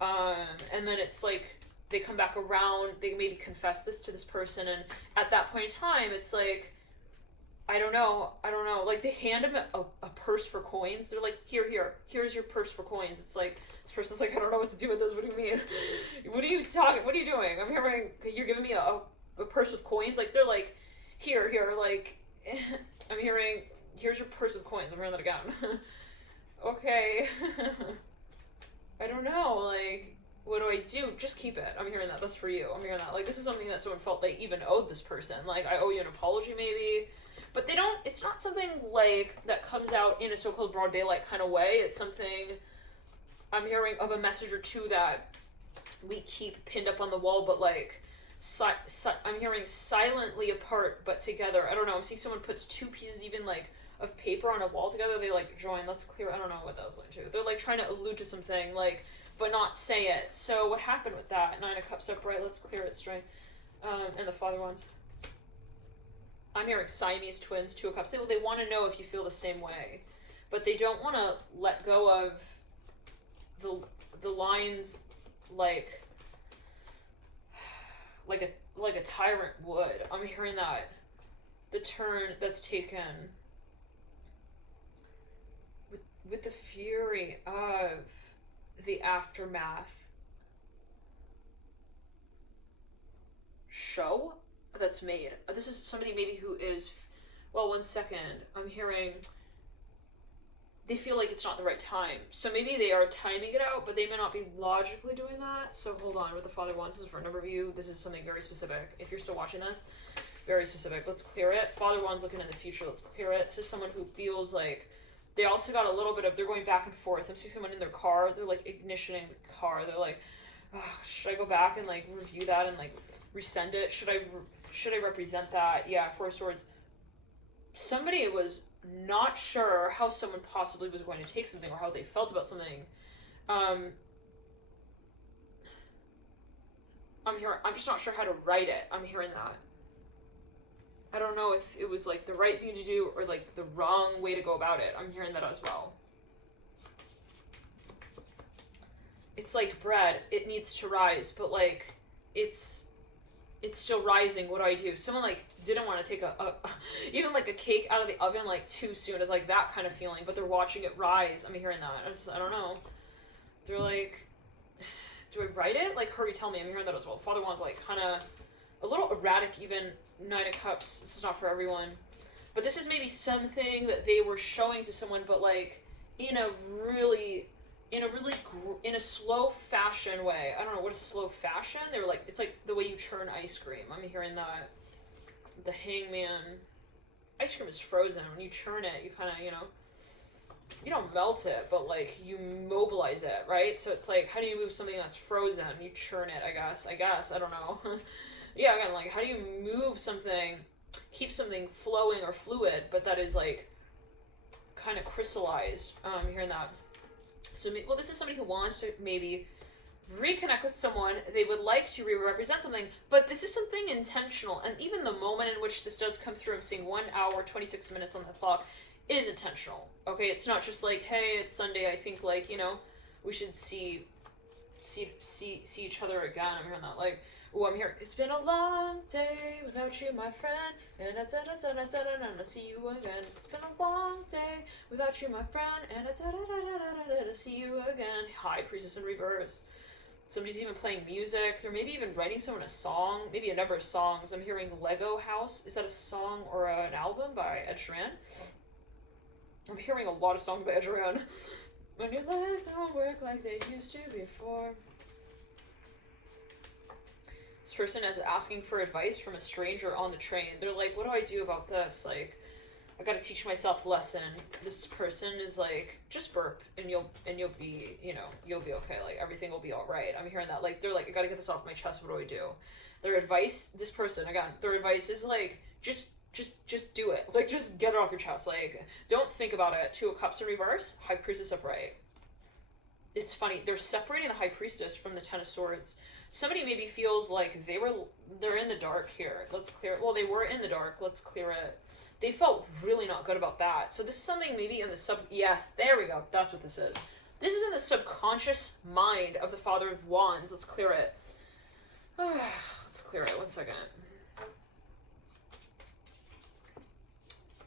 And then it's like they come back around, they maybe confess this to this person, and at that point in time, it's like, I don't know. Like, they hand him a purse for coins. They're like, here's your purse for coins. It's like, this person's like, I don't know what to do with this. What do you mean? What are you doing? I'm hearing, you're giving me a purse with coins. Like, they're like, here, like, I'm hearing, here's your purse with coins. I'm hearing that again. Okay. I don't know, like, what do I do? Just keep it. I'm hearing that. That's for you. I'm hearing that. Like, this is something that someone felt they even owed this person. Like, I owe you an apology, maybe. But they don't, it's not something, like, that comes out in a so-called broad daylight kind of way. It's something I'm hearing of a message or two that we keep pinned up on the wall, but like, I'm hearing silently apart but together. I don't know. I'm seeing someone puts two pieces even like of paper on a wall together. They like join. Let's clear. I don't know what that was like too. They're like trying to allude to something like, but not say it. So what happened with that? Nine of Cups upright. Let's clear it straight. And the Father Wands. I'm hearing Siamese twins, Two of Cups. They want to know if you feel the same way, but they don't want to let go of the lines like a tyrant would. I'm hearing that the turn that's taken with the fury of the aftermath show that's made. This is somebody maybe who is, well, 1 second. I'm hearing they feel like it's not the right time. So maybe they are timing it out, but they may not be logically doing that. So hold on, with the Father Wands, this is for a number of you. This is something very specific. If you're still watching this, very specific. Let's clear it. Father Wands looking in the future. Let's clear it. This is someone who feels like they also got a little bit of, they're going back and forth. I'm seeing someone in their car. They're like ignitioning the car. They're like, oh, should I go back and like review that and like resend it? Should I represent that? Yeah, Four of Swords. Somebody was not sure how someone possibly was going to take something or how they felt about something. I'm just not sure how to write it. I'm hearing that. I don't know if it was like the right thing to do or like the wrong way to go about it. I'm hearing that as well. It's like bread. It needs to rise, but like it's still rising. What do I do? Someone like didn't want to take a even like a cake out of the oven like too soon. It's like that kind of feeling, but they're watching it rise. I'm hearing that. I don't know. They're like, do I write it? Like, hurry, tell me. I'm hearing that as well. Father Wands like kind of a little erratic even. Nine of Cups. This is not for everyone. But this is maybe something that they were showing to someone, but like in a slow fashion way. I don't know what is slow fashion. They were like, it's like the way you churn ice cream. I'm hearing that. The Hangman. Ice cream is frozen. When you churn it, you kind of, you don't melt it, but like you mobilize it, right? So it's like, how do you move something that's frozen? You churn it, I guess. I don't know. Yeah, again, like, how do you move something, keep something flowing or fluid, but that is like kind of crystallized? Hearing that. So, well, this is somebody who wants to maybe reconnect with someone. They would like to represent something, but this is something intentional. And even the moment in which this does come through, I'm seeing 1 hour, 26 minutes on the clock, is intentional. Okay, it's not just like, hey, it's Sunday. I think like, we should see each other again. I'm hearing that like, oh, I'm here. It's been a long day without you, my friend. And I see you again. It's been a long day without you, my friend. And I see you again. High Priestess in reverse. Somebody's even playing music. They're maybe even writing someone a song. Maybe a number of songs. I'm hearing Lego House. Is that a song or an album by Ed Sheeran? I'm hearing a lot of songs by Ed Sheeran. When your legs don't work like they used to before. This person is asking for advice from a stranger on the train. They're like, what do I do about this? Like, I gotta teach myself a lesson. This person is like, just burp and you'll be, you'll be okay. Like, everything will be all right. I'm hearing that. Like, they're like, I gotta get this off my chest. What do I do? Their advice, this person, again, their advice is like, just do it. Like, just get it off your chest. Like, don't think about it. Two of Cups in reverse, High Priestess upright. It's funny. They're separating the High Priestess from the Ten of Swords. Somebody maybe feels like they're in the dark here. Let's clear it. Well, they were in the dark. Let's clear it. They felt really not good about that. So this is something maybe in the yes, there we go. That's what this is. This is in the subconscious mind of the Father of Wands. Let's clear it. Let's clear it. 1 second.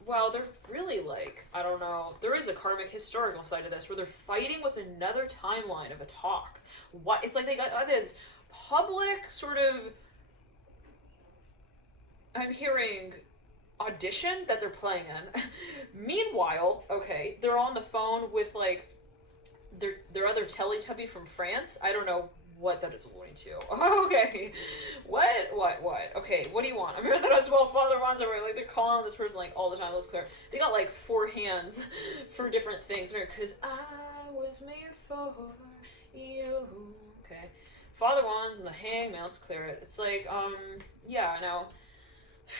Well, they're really like, I don't know, there is a karmic historical side to this where they're fighting with another timeline of a talk. What? It's like they got this public sort of, I'm hearing audition that they're playing in. Meanwhile, okay, they're on the phone with like their other Teletubby from France. I don't know what that is alluding to. Okay. What? Okay, what do you want? I'm hearing that as well. Father Wands are like, they're calling on this person like all the time. Let's clear. They got like 4 hands for different things. Because I was made for You. Okay. Father Wands and the Hangman, let's clear it. It's like, yeah, now,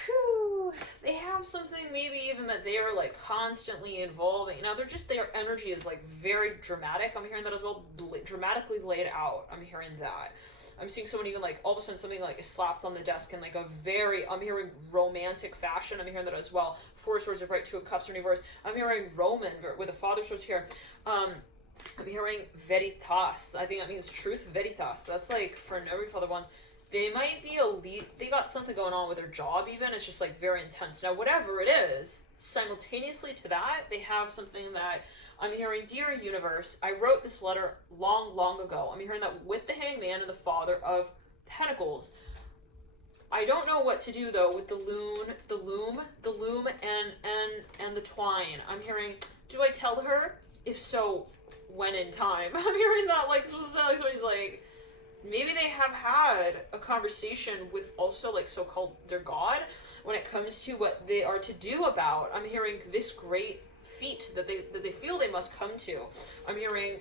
whew, they have something maybe even that they are like constantly involving. Now their energy is like very dramatic. I'm hearing that as well, dramatically laid out. I'm hearing that. I'm seeing someone even like all of a sudden something like is slapped on the desk in like a very, I'm hearing romantic fashion. I'm hearing that as well. Four Swords upright, Two of Cups in reverse. I'm hearing Roman with a Father Swords here. I'm hearing Veritas. I think that means truth. Veritas. That's like for every Father Wands. They might be elite. They got something going on with their job even. It's just like very intense. Now, whatever it is, simultaneously to that, they have something that I'm hearing, Dear Universe, I wrote this letter long, long ago. I'm hearing that with the Hangman and the Father of Pentacles. I don't know what to do though with the loom, and the twine. I'm hearing, do I tell her? If so, when in time? I'm hearing that like somebody's like, maybe they have had a conversation with also like so-called their god when it comes to what they are to do about. I'm hearing this great feat that they feel they must come to. I'm hearing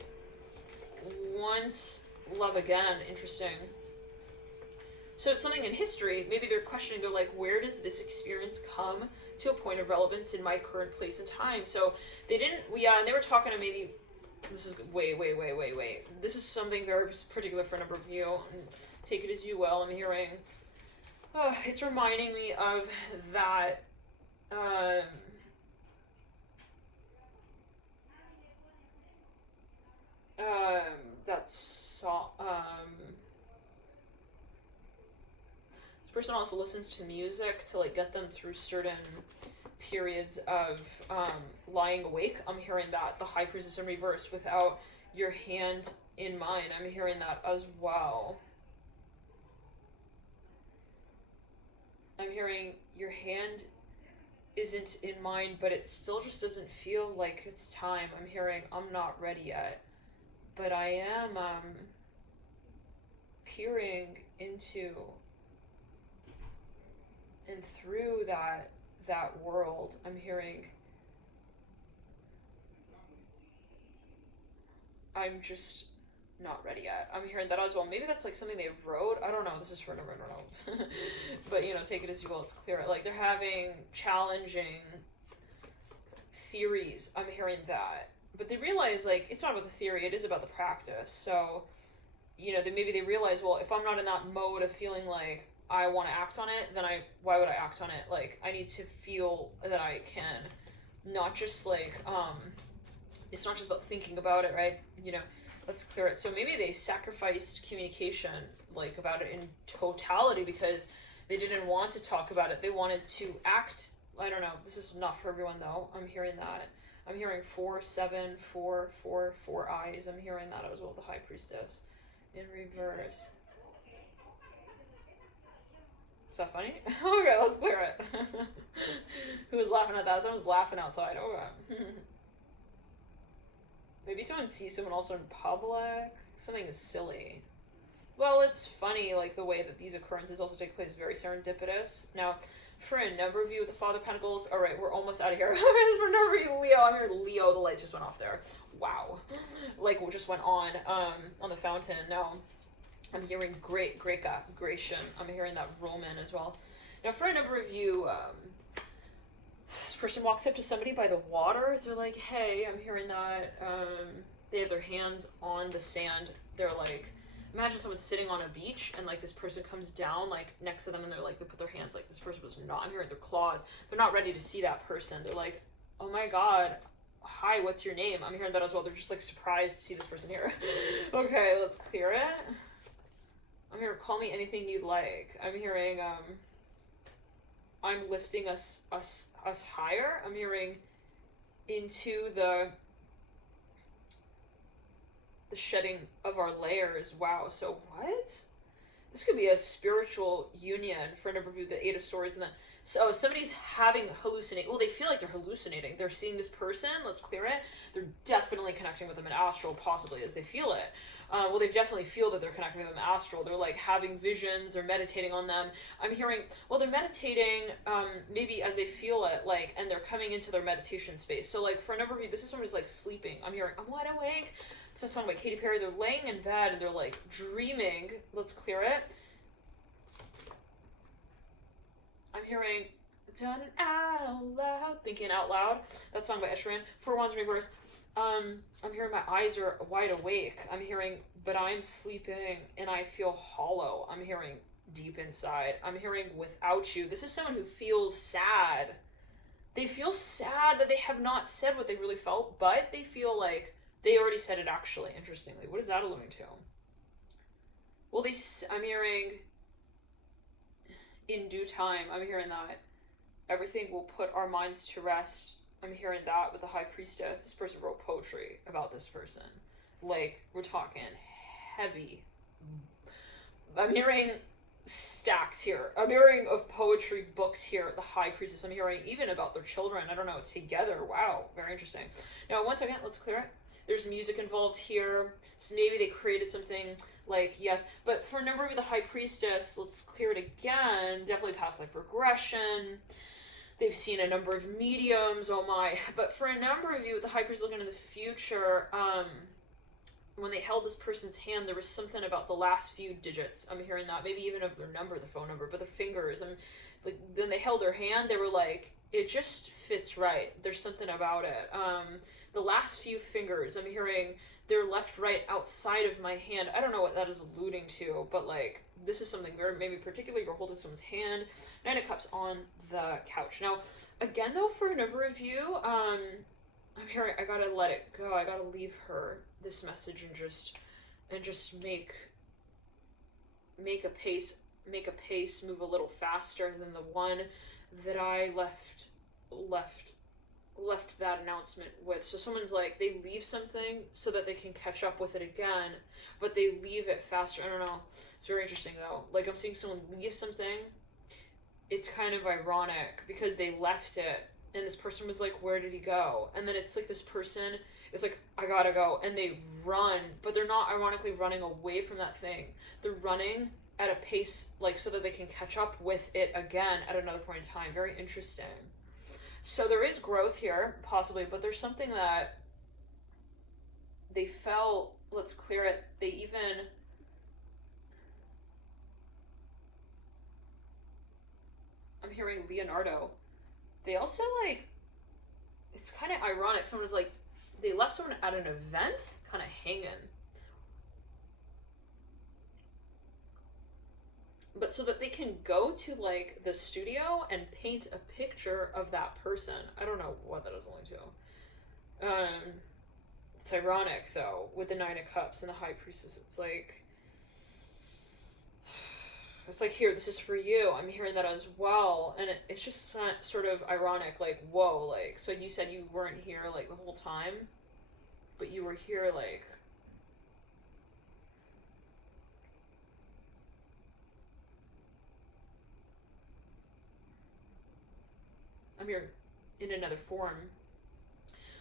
once love again. Interesting. So it's something in history. Maybe they're questioning. They're like, where does this experience come to a point of relevance in my current place and time? So they didn't. Yeah, and they were talking to maybe. This is way. This is something very particular for a number of you. Take it as you will. I'm hearing. It's reminding me of that. That song. This person also listens to music to like get them through certain periods of lying awake. I'm hearing that the High Priestess in reverse without your hand in mine. I'm hearing that as well. I'm hearing your hand isn't in mine, but it still just doesn't feel like it's time. I'm hearing I'm not ready yet, but I am peering into and through that world. I'm hearing I'm just not ready yet. I'm hearing that as well. Maybe that's like something they wrote. I don't know. This is for number, I don't know. But you know, take it as you will. It's clear. Like they're having challenging theories. I'm hearing that. But they realize like it's not about the theory, it is about the practice. So, you know, maybe they realize, well, if I'm not in that mode of feeling like I want to act on it, then why would I act on it? Like I need to feel that I can, not just like it's not just about thinking about it, right? You know, let's clear it. So maybe they sacrificed communication like about it in totality because they didn't want to talk about it. They wanted to act. I don't know. This is not for everyone though. I'm hearing that. I'm hearing 4, 7, 4, 4, 4 eyes. I'm hearing that as well. The High Priestess in reverse. Is that funny? Okay, let's clear it. Who was laughing at that? Someone was laughing outside. Okay. Maybe someone sees someone also in public. Something is silly. Well, it's funny, like the way that these occurrences also take place, very serendipitous. Now, for a number of you with the Father of Pentacles, all right, we're almost out of here. For a number of you, Leo, I'm here, Leo, the lights just went off there. Wow. Like, what just went on the fountain. Now, I'm hearing Gratian. I'm hearing that Roman as well. Now, for a number of you, this person walks up to somebody by the water. They're like, hey, I'm hearing that. They have their hands on the sand. They're like, imagine someone sitting on a beach and like this person comes down like next to them and they're like, they put their hands like this person was not. I'm hearing their claws. They're not ready to see that person. They're like, oh my God. Hi, what's your name? I'm hearing that as well. They're just like surprised to see this person here. Okay, let's clear it. I'm here, call me anything you'd like. I'm hearing, I'm lifting us higher. I'm hearing into the shedding of our layers. Wow, so what? This could be a spiritual union for a number of you, the Eight of Swords, and then so somebody's having hallucinate. Well, they feel like they're hallucinating. They're seeing this person. Let's clear it. They're definitely connecting with them in astral, possibly as they feel it. Well, they definitely feel that they're connecting with them in astral. They're like having visions. They're meditating on them. I'm hearing. Well, they're meditating. Maybe as they feel it, like, and they're coming into their meditation space. So, like, for a number of you, this is someone who's like sleeping. I'm hearing. I'm wide awake. It's a song by Katy Perry. They're laying in bed and they're like dreaming. Let's clear it. I'm hearing done out loud, thinking out loud. That song by Ed Sheeran. For Wands Reverse. I'm hearing my eyes are wide awake. I'm hearing, but I'm sleeping and I feel hollow. I'm hearing deep inside. I'm hearing without you. This is someone who feels sad. They feel sad that they have not said what they really felt, but they feel like they already said it actually, interestingly. What is that alluding to? Well, I'm hearing in due time. I'm hearing that everything will put our minds to rest. I'm hearing that with the High Priestess. This person wrote poetry about this person. Like, we're talking heavy. I'm hearing stacks here. I'm hearing of poetry books here, the High Priestess. I'm hearing even about their children. I don't know, together. Wow, very interesting. Now, one second, let's clear it. There's music involved here. So maybe they created something like, yes. But for a number of the High Priestess, let's clear it again. Definitely past life regression. They've seen a number of mediums, oh my. But for a number of you, the High Priest looking into the future, when they held this person's hand, there was something about the last few digits. I'm hearing that. Maybe even of their number, the phone number, but their fingers. And like when they held their hand, they were like, it just fits right. There's something about it. The last few fingers, I'm hearing they're left, right, outside of my hand. I don't know what that is alluding to, but like this is something very, maybe particularly you're holding someone's hand. Nine of Cups on the couch. Now, again though, for a number of you, I'm hearing I gotta let it go. I gotta leave her this message and just make a pace, move a little faster than the one that I left that announcement with. So someone's like, they leave something so that they can catch up with it again, but they leave it faster. I don't know. It's very interesting though. Like I'm seeing someone leave something. It's kind of ironic because they left it and this person was like, where did he go? And then it's like this person is like, I gotta go. And they run, but they're not ironically running away from that thing. They're running at a pace like so that they can catch up with it again at another point in time. Very interesting. So there is growth here, possibly, but there's something that they felt, let's clear it, they even, I'm hearing Leonardo. They also like, it's kind of ironic. Someone was like, they left someone at an event, kind of hanging. But so that they can go to like the studio and paint a picture of that person. I don't know what that is only to. It's ironic though with the Nine of Cups and the High Priestess. It's like here, this is for you. I'm hearing that as well, and it's just sort of ironic. Like whoa, like so you said you weren't here like the whole time, but you were here like. I'm here in another form.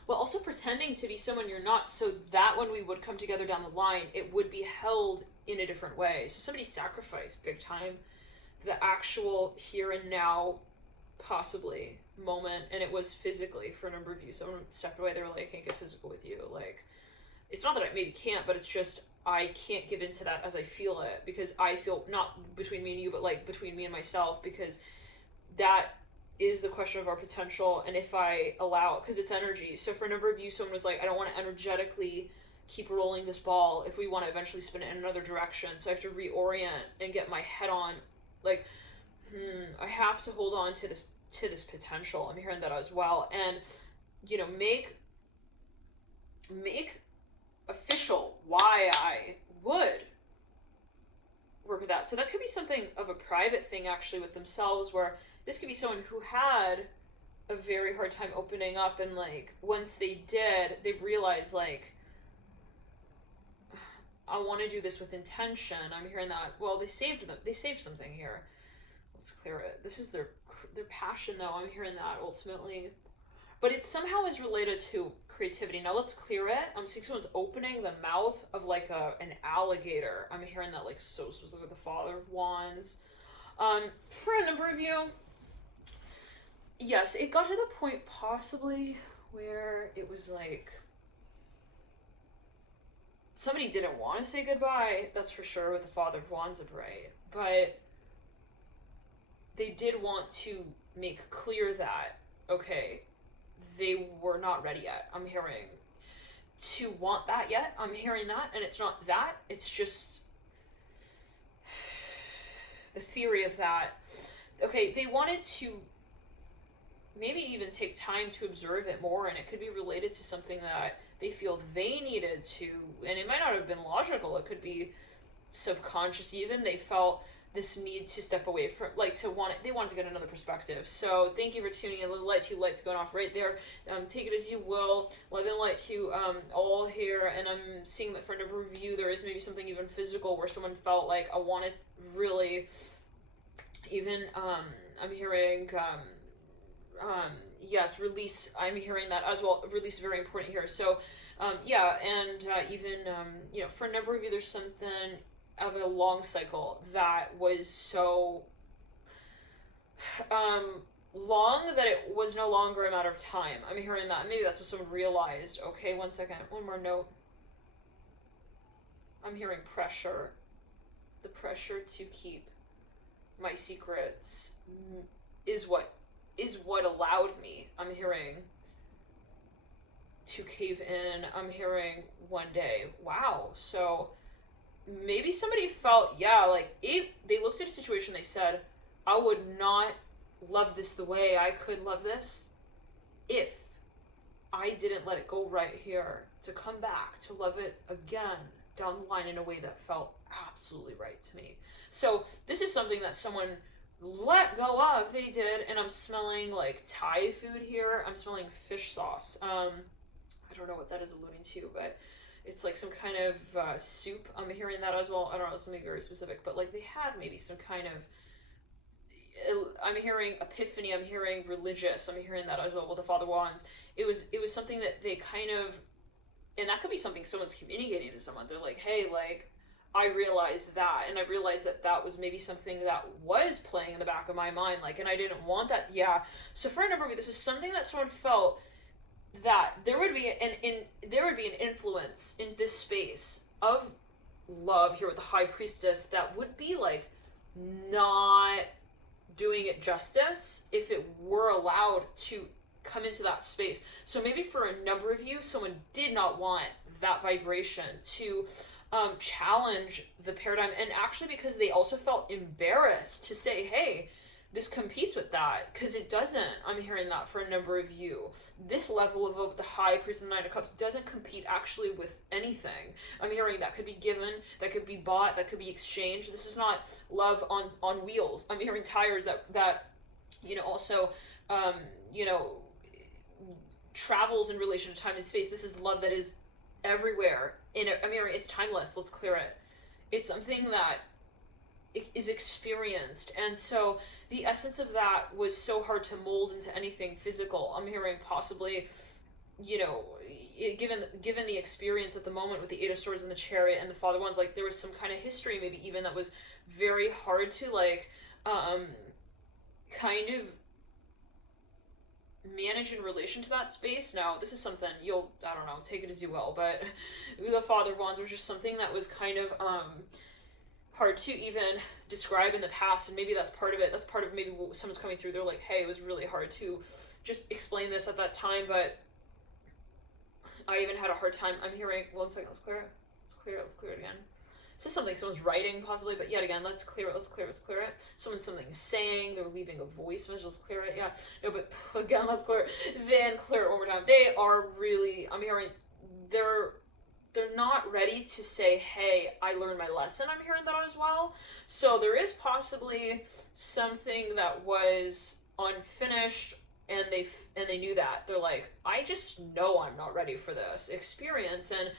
Well, also pretending to be someone you're not, so that when we would come together down the line, it would be held in a different way. So somebody sacrificed big time the actual here and now, possibly, moment, and it was physically for a number of you. Someone stepped away, they were like, I can't get physical with you. Like, it's not that I maybe can't, but it's just, I can't give into that as I feel it, because I feel, not between me and you, but like between me and myself, because that is the question of our potential, and if I allow it, because it's energy. So for a number of you, someone was like, I don't want to energetically keep rolling this ball if we want to eventually spin it in another direction, so I have to reorient and get my head on, like, I have to hold on to this potential. I'm hearing that as well, and you know, make official why I would work with that. So that could be something of a private thing actually with themselves, where this could be someone who had a very hard time opening up, and like once they did, they realized like, I want to do this with intention. I'm hearing that. Well, they saved something here. Let's clear it. This is their passion though. I'm hearing that ultimately, but it somehow is related to creativity. Now let's clear it. I'm seeing someone's opening the mouth of like an alligator. I'm hearing that like so specifically with the Father of Wands. For a number of you, yes, it got to the point possibly where it was like, somebody didn't want to say goodbye, that's for sure, with the Father of Wands and right, but they did want to make clear that, okay, they were not ready yet. I'm hearing to want that yet. I'm hearing that, and it's not that, it's just the theory of that. Okay, they wanted to maybe even take time to observe it more, and it could be related to something that they feel they needed to, and it might not have been logical, it could be subconscious even. They felt this need to step away from, like, they wanted to get another perspective. So thank you for tuning in. Light to lights going off right there. Take it as you will. Love and light to all here. And I'm seeing that for a number of you, there is maybe something even physical where someone felt like, I want to really, even, I'm hearing, yes, release. I'm hearing that as well. Release very important here. So, yeah, and even, for a number of you, there's something of a long cycle that was so long that it was no longer a matter of time. I'm hearing that. Maybe that's what someone realized. Okay, one second. One more note. I'm hearing pressure. The pressure to keep my secrets is what allowed me. I'm hearing to cave in. I'm hearing one day. Wow. So maybe somebody felt, if they looked at a situation, they said, I would not love this the way I could love this if I didn't let it go right here, to come back, to love it again down the line in a way that felt absolutely right to me. So this is something that someone let go of. They did, and I'm smelling like Thai food here. I'm smelling fish sauce. I don't know what that is alluding to, but it's like some kind of soup. I'm hearing that as well. I don't know, something very specific, but like they had maybe some kind of, I'm hearing epiphany, I'm hearing religious, I'm hearing that as well with the Father Wands. It was something that they kind of, and that could be something someone's communicating to someone. They're like, hey, like, I realized that, and I realized that was maybe something that was playing in the back of my mind, like, and I didn't want that. Yeah. So for a number of you, this is something that someone felt that there would be an influence in this space of love here with the High Priestess that would be like not doing it justice if it were allowed to come into that space. So maybe for a number of you, someone did not want that vibration to challenge the paradigm, and actually because they also felt embarrassed to say, hey, this competes with that, because it doesn't. I'm hearing that for a number of you. This level of the High Priest and the Nine of Cups doesn't compete actually with anything. I'm hearing that could be given, that could be bought, that could be exchanged. This is not love on wheels. I'm hearing tires that also, travels in relation to time and space. This is love that is everywhere. I'm hearing it's timeless. Let's clear it. It's something that is experienced, and so the essence of that was so hard to mold into anything physical. I'm hearing possibly, given the experience at the moment with the Eight of Swords and the Chariot and the Father Wands, like there was some kind of history maybe even that was very hard to kind of manage in relation to that space. Now, this is something I don't know, take it as you will, but the Father of Wands was just something that was kind of hard to even describe in the past, and maybe that's part of it. That's part of maybe what someone's coming through. They're like, hey, it was really hard to just explain this at that time, but I even had a hard time. I'm hearing, one second, let's clear it again. This is something someone's writing possibly, but yet again, let's clear it. Someone's saying, they're leaving a voice message, let's clear it, yeah. No, but again, let's clear it. Then clear it one more time. They are really, I'm hearing, they're not ready to say, hey, I learned my lesson. I'm hearing that as well. So there is possibly something that was unfinished, and they knew that. They're like, I just know I'm not ready for this experience, and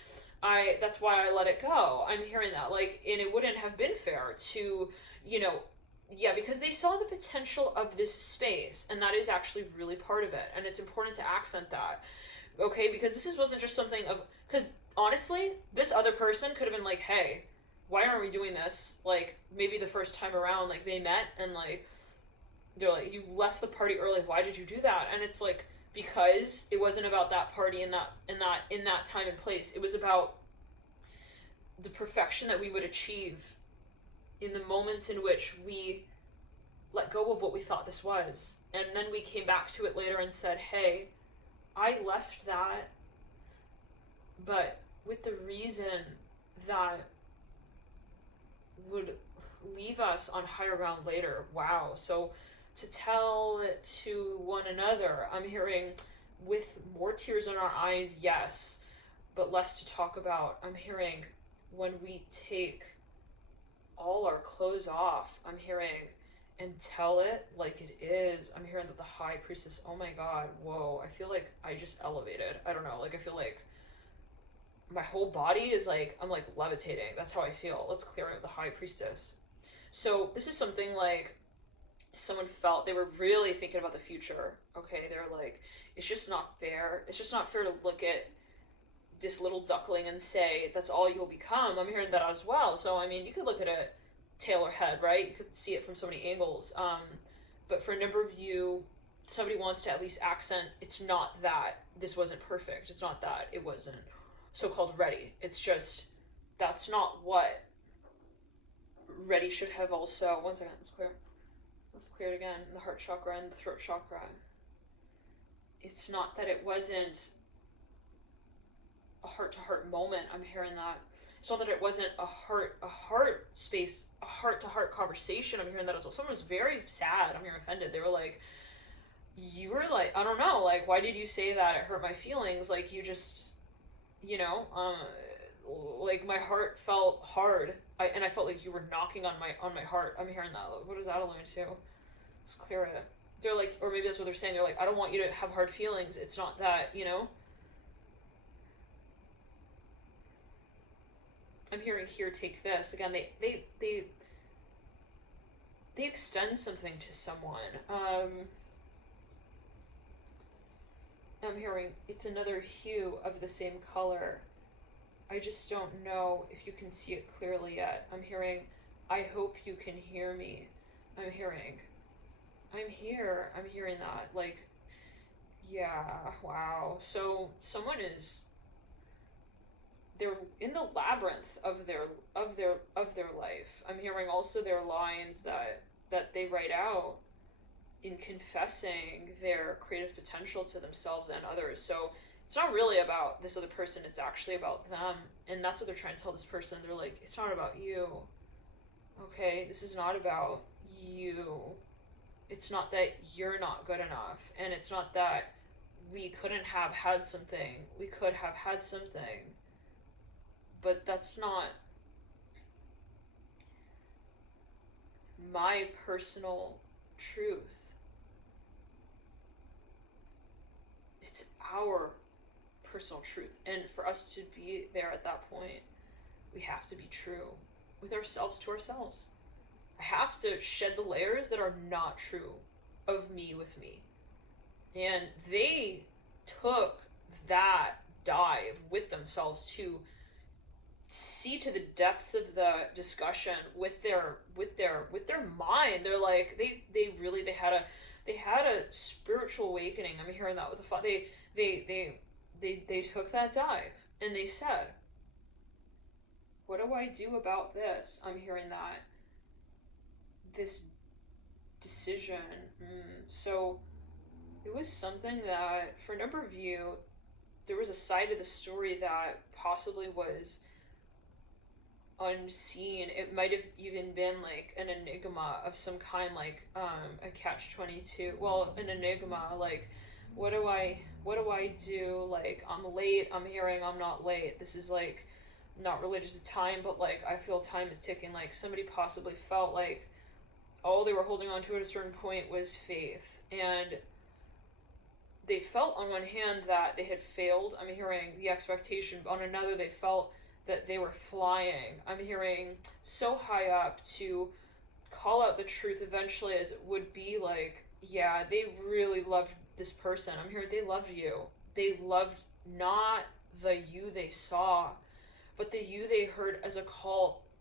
that's why I let it go. I'm hearing that, and it wouldn't have been fair to, because they saw the potential of this space, and that is actually really part of it, and it's important to accent that, okay, because wasn't just something because honestly, this other person could have been like, hey, why aren't we doing this? Like, maybe the first time around, like, they met, and, like, they're like, you left the party early, why did you do that? And it's like, because it wasn't about that party in that time and place. It was about the perfection that we would achieve in the moments in which we let go of what we thought this was. And then we came back to it later and said, hey, I left that, but with the reason that would leave us on higher ground later. Wow. So to tell it to one another, I'm hearing with more tears in our eyes, yes, but less to talk about. I'm hearing when we take all our clothes off, I'm hearing, and tell it like it is. I'm hearing that the high priestess, oh my god, whoa, I feel like I just elevated. I don't know, like I feel like my whole body is like, I'm like levitating. That's how I feel. Let's clear out the high priestess. So this is something like someone felt they were really thinking about the future. Okay, they're like, it's just not fair. It's just not fair to look at this little duckling and say that's all you'll become. I'm hearing that as well. So I mean, you could look at it tail or head, right? You could see it from so many angles. But for a number of you, somebody wants to at least accent, it's not that this wasn't perfect. It's not that it wasn't so-called ready. It's just, that's not what ready should have also. One second, let's clear it again. The heart chakra and the throat chakra. It's not that it wasn't a heart-to-heart moment. I'm hearing that. It's not that it wasn't a heart space, a heart-to-heart conversation. I'm hearing that as well. Someone was very sad. I'm hearing offended. They were like, you were like, I don't know, like, why did you say that? It hurt my feelings. Like, you just, you know, like my heart felt hard. And I felt like you were knocking on my heart. I'm hearing that. Like, what does that allude to? Let's clear it. They're like, or maybe that's what they're saying. They're like, I don't want you to have hard feelings. It's not that, you know? I'm hearing here, take this. Again, they extend something to someone. I'm hearing it's another hue of the same color. I just don't know if you can see it clearly yet. I'm hearing, I hope you can hear me. I'm hearing, I'm here. I'm hearing that. Like, yeah, wow. So someone is, they're in the labyrinth of their life. I'm hearing also their lines that they write out in confessing their creative potential to themselves and others. So it's not really about this other person, it's actually about them. And that's what they're trying to tell this person. They're like, it's not about you. Okay, this is not about you. It's not that you're not good enough. And it's not that we couldn't have had something. We could have had something. But that's not my personal truth. It's our personal truth. And for us to be there at that point, we have to be true with ourselves to ourselves. I have to shed the layers that are not true of me with me. And they took that dive with themselves to see to the depths of the discussion with their mind. They're like, they had a spiritual awakening. I'm hearing that with the thought. They took that dive and they said, what do I do about this? I'm hearing that. This decision. So it was something that for a number of you, there was a side of the story that possibly was unseen. It might have even been like an enigma of some kind, like a catch-22. Well, an enigma, like what do I do? Like, I'm late. I'm hearing I'm not late. This is like not related to time, but like I feel time is ticking. Like somebody possibly felt like all they were holding on to at a certain point was faith, and they felt on one hand that they had failed. I'm hearing the expectation. On another, they felt that they were flying. I'm hearing so high up to call out the truth eventually, as it would be like, yeah, they really loved this person. I'm hearing they loved you. They loved not the you they saw, but the you they heard as a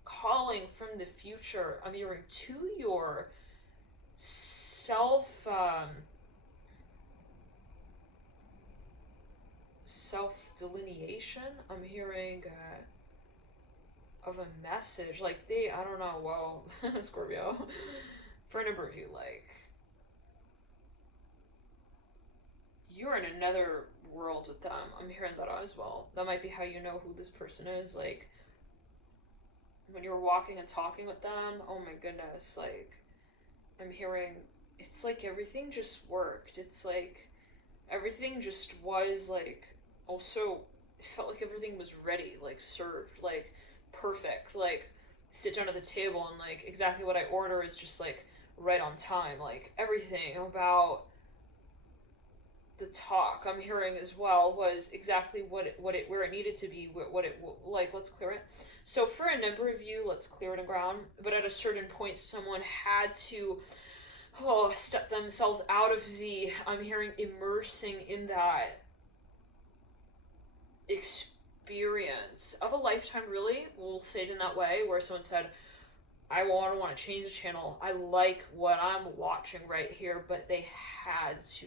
calling from the future. I'm hearing to your self delineation. I'm hearing a message. Like, I don't know, whoa, Scorpio. For a number of you, like, you're in another world with them. I'm hearing that as well. That might be how you know who this person is. Like, when you're walking and talking with them, oh my goodness, like, I'm hearing, it's like everything just worked. It's like everything just was like, also, it felt like everything was ready, like served, like perfect. Like, sit down at the table and like exactly what I order is just like right on time. Like, everything about the talk I'm hearing as well was exactly where it needed to be, what it like. Let's clear it. So for a number of you, let's clear it and ground. But at a certain point, someone had to step themselves out of the, I'm hearing, immersing in that experience of a lifetime, really. We'll say it in that way, where someone said, I want to change the channel. I like what I'm watching right here, but they had to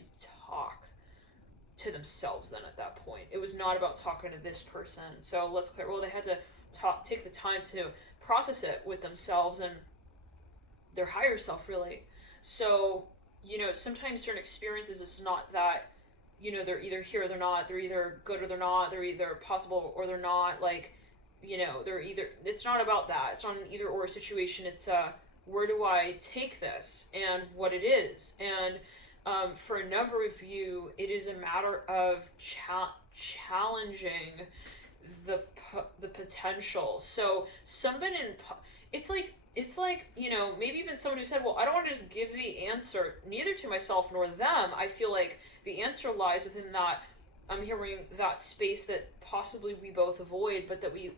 talk to themselves then at that point. It was not about talking to this person. So let's clear, well, they had to take the time to process it with themselves and their higher self, really. So, sometimes certain experiences, it's not that, they're either here or they're not, they're either good or they're not, they're either possible or they're not, like, they're either, it's not about that. It's not an either or situation. It's where do I take this and what it is. And for a number of you, it is a matter of challenging the potential. So somebody it's like, maybe even someone who said, well, I don't want to just give the answer neither to myself nor them. I feel like the answer lies within that, I'm hearing, that space that possibly we both avoid, but that we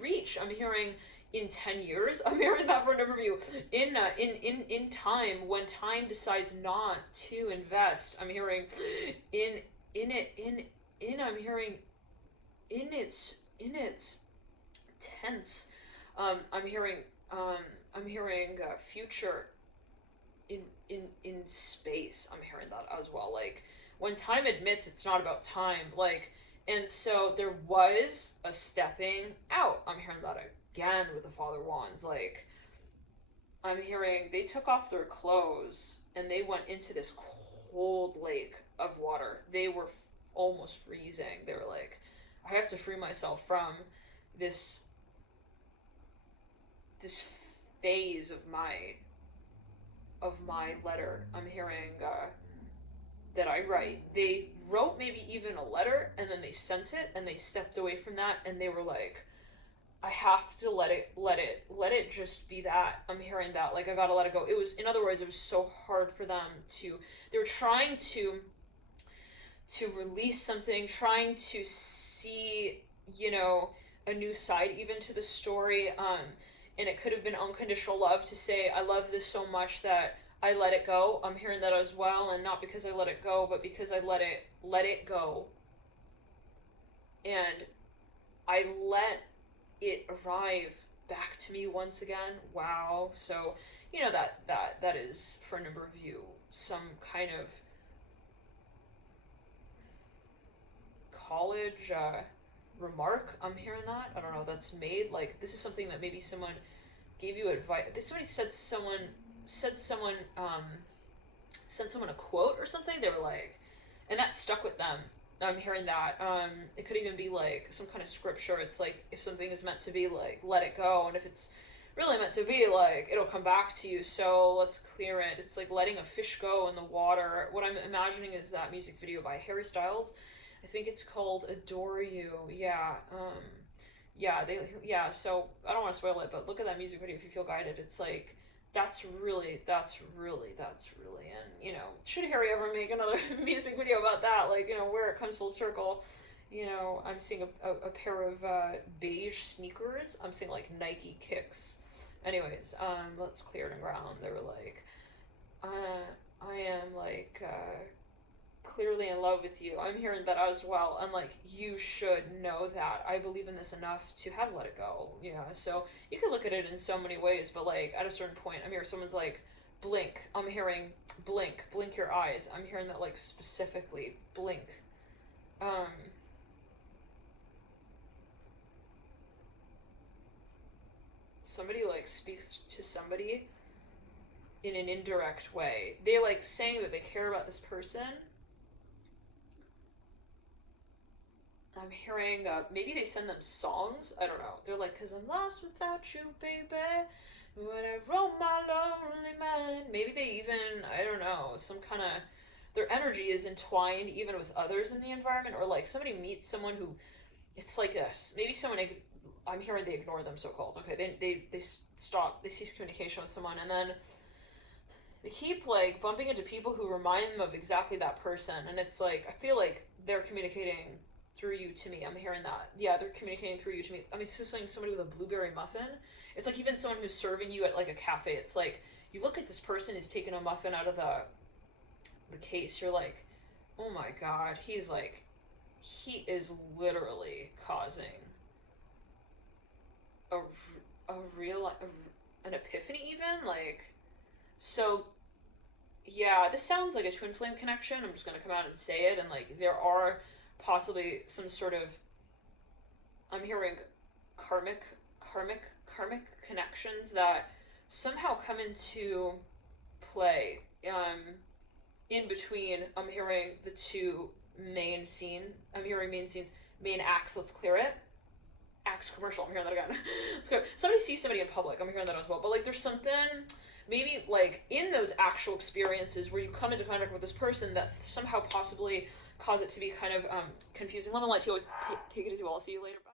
reach. I'm hearing in 10 years. I'm hearing that for a number of you. In time, when time decides not to invest, I'm hearing I'm hearing in its tense. I'm hearing future in space. I'm hearing that as well. Like, when time admits it's not about time, like, and so there was a stepping out. I'm hearing that again with the Father Wands. Like, I'm hearing they took off their clothes and they went into this cold lake of water. They were almost freezing. They were like, I have to free myself from this phase of my letter. I'm hearing that I write. They wrote maybe even a letter and then they sent it and they stepped away from that and they were like, I have to let it just be that. I'm hearing that. Like, I gotta let it go. It was, in other words, it was so hard for them they were trying to release something, trying to see, a new side even to the story. And it could have been unconditional love, to say, I love this so much that I let it go. I'm hearing that as well, and not because I let it go, but because I let it go. And I let it arrive back to me once again. Wow. So, that is, for a number of you, some kind of college remark. I'm hearing that. I don't know, that's made. Like, this is something that maybe someone gave you advice. Somebody sent someone sent someone a quote or something. They were like, and that stuck with them. I'm hearing that. It could even be like some kind of scripture. It's like, if something is meant to be, like, let it go, and if it's really meant to be, like, it'll come back to you. So let's clear it. It's like letting a fish go in the water. What I'm imagining is that music video by Harry Styles. I think it's called "Adore You." Yeah. So I don't want to spoil it, but look at that music video if you feel guided. It's like, that's really, and, should Harry ever make another music video about that, like, where it comes full circle, I'm seeing a pair of beige sneakers. I'm seeing, like, Nike kicks. Anyways, let's clear it and ground. They were like, I am, like, clearly in love with you. I'm hearing that as well, and, like, you should know that. I believe in this enough to have let it go. Yeah, so you could look at it in so many ways, but, like, at a certain point, I'm hearing someone's like, blink. I'm hearing blink your eyes. I'm hearing that, like, specifically, blink. somebody like speaks to somebody in an indirect way. They like saying that they care about this person. I'm hearing maybe they send them songs. I don't know. They're like, 'cause I'm lost without you, baby. When I roll my lonely mind. Maybe they even, I don't know, some kind of, their energy is entwined even with others in the environment, or like somebody meets someone who, it's like this. Maybe someone, I'm hearing they ignore them, so called. Okay, they stop, they cease communication with someone, and then they keep like bumping into people who remind them of exactly that person, and it's like, I feel like they're communicating through you to me. I'm hearing that. Yeah, they're communicating through you to me. I mean, so saying somebody with a blueberry muffin. It's like even someone who's serving you at like a cafe. It's like you look at this person who's taking a muffin out of the case. You're like, oh my god, he is literally causing a real an epiphany even like. So yeah, this sounds like a twin flame connection. I'm just gonna come out and say it, and like there are possibly some sort of, I'm hearing karmic connections that somehow come into play in between. I'm hearing the two main scenes, main acts. Let's clear it. Acts commercial. I'm hearing that again. Let's go. Somebody sees somebody in public. I'm hearing that as well. But like, there's something maybe like in those actual experiences where you come into contact with this person that somehow possibly cause it to be kind of confusing. Love and light to you. Always take it easy. Well, I'll see you later. Bye.